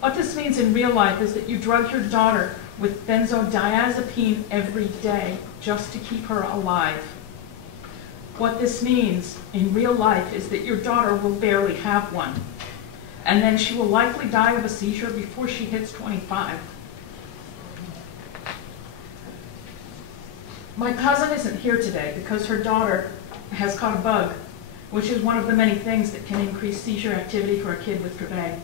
What this means in real life is that you drug your daughter with benzodiazepine every day just to keep her alive. What this means in real life is that your daughter will barely have one, and then she will likely die of a seizure before she hits 25. My cousin isn't here today because her daughter has caught a bug, which is one of the many things that can increase seizure activity for a kid with Dravet.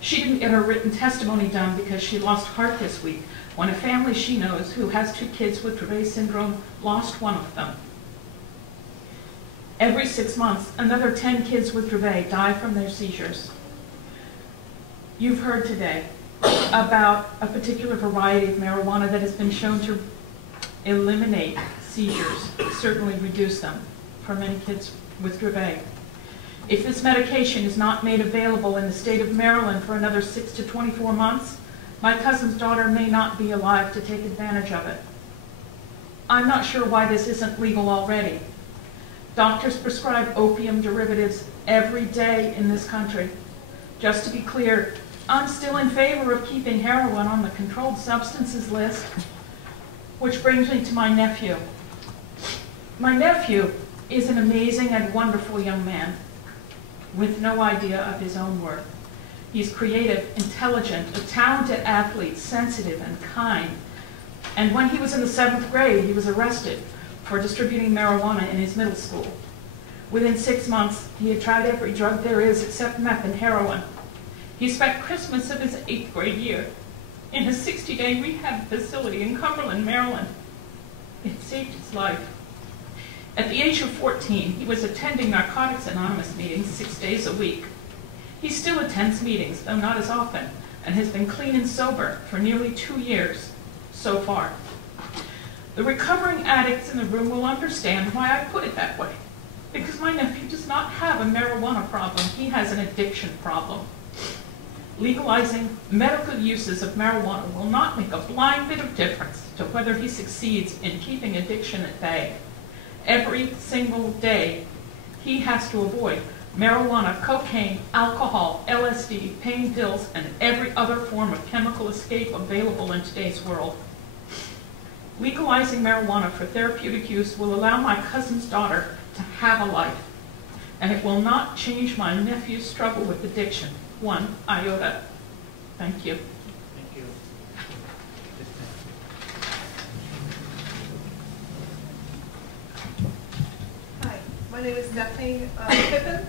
She didn't get her written testimony done because she lost heart this week when a family she knows who has 2 kids with Dravet syndrome lost one of them. Every 6 months, another 10 kids with Dravet die from their seizures. You've heard today about a particular variety of marijuana that has been shown to eliminate seizures, certainly reduce them for many kids with Dravet. If this medication is not made available in the state of Maryland for another 6 to 24 months, my cousin's daughter may not be alive to take advantage of it. I'm not sure why this isn't legal already. Doctors prescribe opium derivatives every day in this country. Just to be clear, I'm still in favor of keeping heroin on the controlled substances list, which brings me to my nephew. My nephew is an amazing and wonderful young man with no idea of his own worth. He's creative, intelligent, a talented athlete, sensitive and kind. And when he was in the 7th grade, he was arrested for distributing marijuana in his middle school. Within 6 months, he had tried every drug there is except meth and heroin. He spent Christmas of his 8th grade year in a 60-day rehab facility in Cumberland, Maryland. It saved his life. At the age of 14, he was attending Narcotics Anonymous meetings 6 days a week. He still attends meetings, though not as often, and has been clean and sober for nearly 2 years so far. The recovering addicts in the room will understand why I put it that way, because my nephew does not have a marijuana problem, he has an addiction problem. Legalizing medical uses of marijuana will not make a blind bit of difference to whether he succeeds in keeping addiction at bay. Every single day, he has to avoid marijuana, cocaine, alcohol, LSD, pain pills, and every other form of chemical escape available in today's world. Legalizing marijuana for therapeutic use will allow my cousin's daughter to have a life, and it will not change my nephew's struggle with addiction one iota. Thank you. Thank you. Hi, my name is Stephanie Pippin.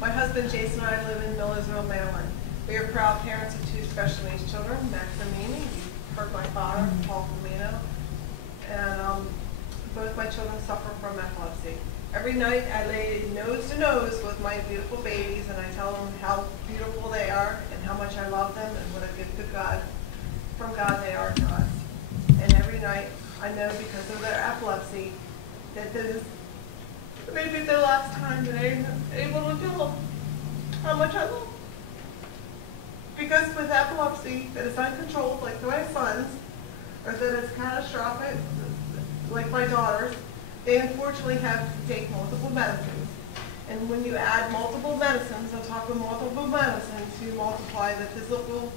My husband Jason and I live in Millersville, Maryland. We are proud parents of 2 special needs children, Max and Mimi. You've heard my father, Paul Polino. And both my children suffer from epilepsy. Every night I lay nose to nose with my beautiful babies and I tell them how beautiful they are and how much I love them and what a gift from God they are to us. And every night I know because of their epilepsy that this is maybe the last time that I'm able to tell them how much I love them. Because with epilepsy that is uncontrolled like my sons, or that is catastrophic like my daughters, they unfortunately have to take multiple medicines. And when you add multiple medicines on top of multiple medicines, you multiply the physical,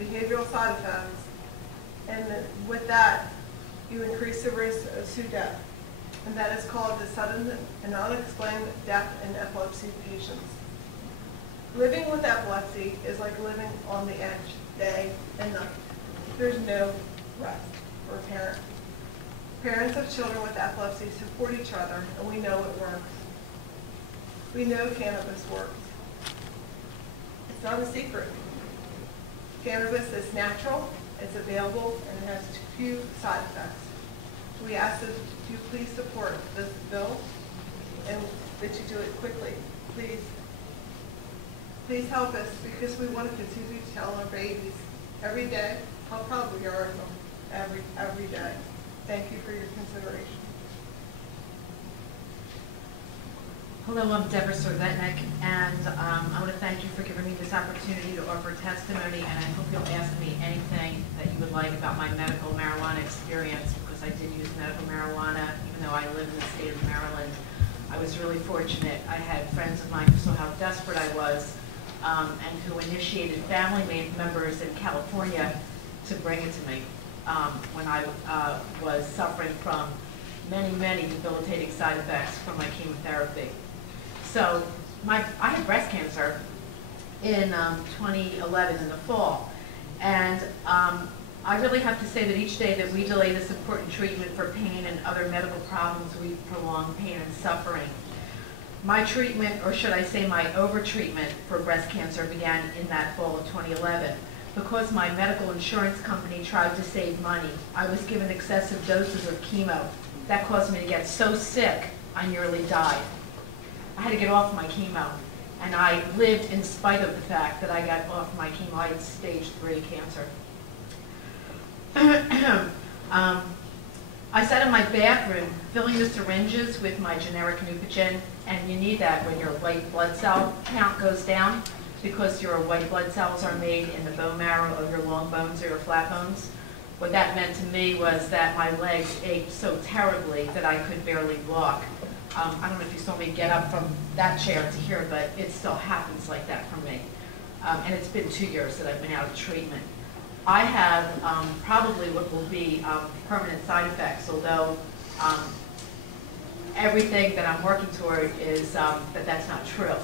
behavioral side effects. And with that, you increase the risk of death. And that is called the sudden and unexplained death in epilepsy patients. Living with epilepsy is like living on the edge day and night. There's no rest for a parent. Parents of children with epilepsy support each other, and we know it works. We know cannabis works. It's not a secret. Cannabis is natural, it's available, and it has few side effects. We ask that you please support this bill and that you do it quickly. Please. Please help us because we want to continue to tell our babies every day how proud we are of them every day. Thank you for your consideration. Hello, I'm Deborah Sorvetnik, and I want to thank you for giving me this opportunity to offer testimony, and I hope you'll ask me anything that you would like about my medical marijuana experience, because I did use medical marijuana even though I live in the state of Maryland. I was really fortunate. I had friends of mine who saw how desperate I was and who initiated family members in California to bring it to me when I was suffering from many debilitating side effects from my chemotherapy. So I had breast cancer in 2011 in the fall, and I really have to say that each day that we delay this important treatment for pain and other medical problems, we prolong pain and suffering. My treatment, or should I say my over-treatment for breast cancer, began in that fall of 2011. Because my medical insurance company tried to save money, I was given excessive doses of chemo. That caused me to get so sick, I nearly died. I had to get off my chemo, and I lived in spite of the fact that I got off my chemo. I had stage 3 cancer. I sat in my bathroom filling the syringes with my generic Neupogen, and you need that when your white blood cell count goes down, because your white blood cells are made in the bone marrow of your long bones or your flat bones. What that meant to me was that my legs ached so terribly that I could barely walk. I don't know if you saw me get up from that chair to here, but it still happens like that for me. And it's been 2 years that I've been out of treatment. I have probably what will be permanent side effects, although everything that I'm working toward is that that's not true.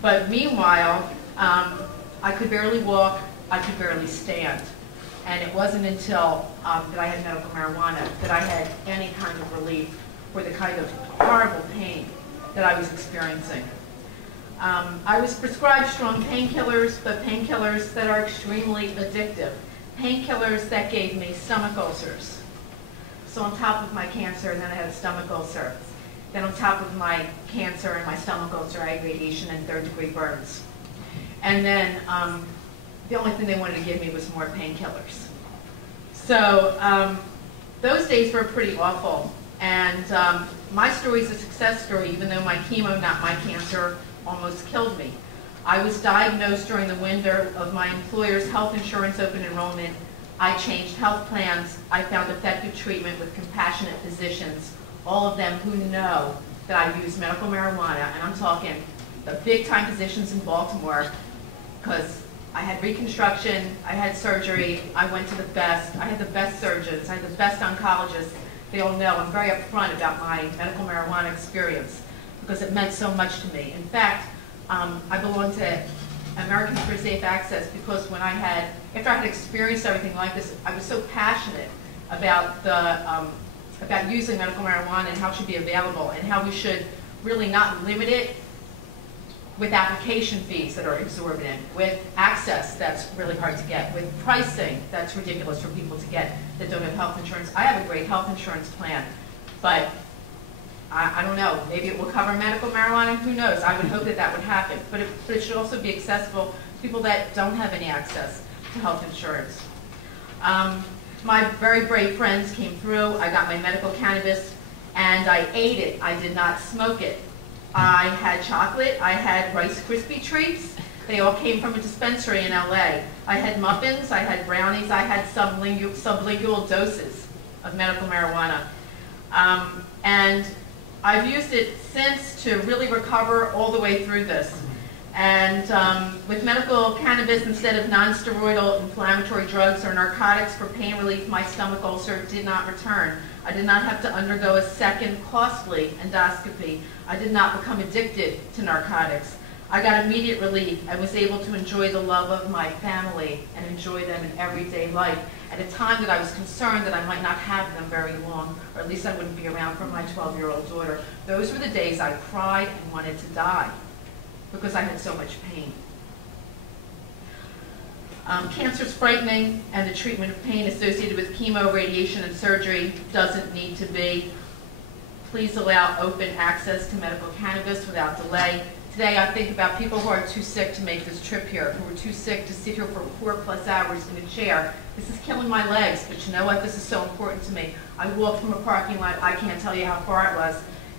But meanwhile, I could barely walk, I could barely stand. And it wasn't until that I had medical marijuana that I had any kind of relief for the kind of horrible pain that I was experiencing. I was prescribed strong painkillers, but painkillers that are extremely addictive. Painkillers that gave me stomach ulcers. So on top of my cancer, and then I had a stomach ulcer. Then on top of my cancer and my stomach ulcer, I had radiation and 3rd-degree burns. And then the only thing they wanted to give me was more painkillers. So those days were pretty awful. And my story is a success story, even though my chemo, not my cancer, almost killed me. I was diagnosed during the winter of my employer's health insurance open enrollment. I changed health plans. I found effective treatment with compassionate physicians, all of them who know that I use medical marijuana, and I'm talking the big-time physicians in Baltimore, because I had reconstruction, I had surgery, I went to the best, I had the best surgeons, I had the best oncologists. They all know I'm very upfront about my medical marijuana experience because it meant so much to me. In fact, I belong to Americans for Safe Access because when after I had experienced everything like this, I was so passionate about about using medical marijuana and how it should be available and how we should really not limit it with application fees that are exorbitant, with access that's really hard to get, with pricing that's ridiculous for people to get that don't have health insurance. I have a great health insurance plan, but I don't know, maybe it will cover medical marijuana, who knows? I would hope that that would happen, but it should also be accessible to people that don't have any access to health insurance. My very brave friends came through, I got my medical cannabis, and I ate it, I did not smoke it. I had chocolate, I had Rice Krispie treats, they all came from a dispensary in LA. I had muffins, I had brownies, I had sublingual doses of medical marijuana. And I've used it since to really recover all the way through this. And with medical cannabis, instead of non-steroidal inflammatory drugs or narcotics for pain relief, my stomach ulcer did not return. I did not have to undergo a second costly endoscopy. I did not become addicted to narcotics. I got immediate relief. I was able to enjoy the love of my family and enjoy them in everyday life at a time that I was concerned that I might not have them very long, or at least I wouldn't be around for my 12-year-old daughter. Those were the days I cried and wanted to die because I had so much pain. Cancer's frightening, and the treatment of pain associated with chemo, radiation, and surgery doesn't need to be. Please allow open access to medical cannabis without delay. Today I think about people who are too sick to make this trip here, who are too sick to sit here for 4+ hours in a chair. This is killing my legs, but you know what? This is so important to me. I walked from a parking lot, I can't tell you how far it was,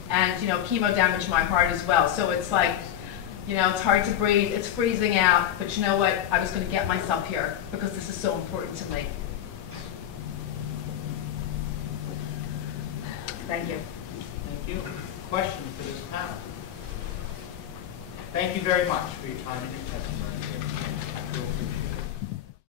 And, you know, chemo damaged my heart as well. So it's like, you know, it's hard to breathe, it's freezing out, but you know what? I was going to get myself here because this is so important to me. Thank you. Thank you. Questions for this panel? Thank you very much for your time and your testimony. I do appreciate it.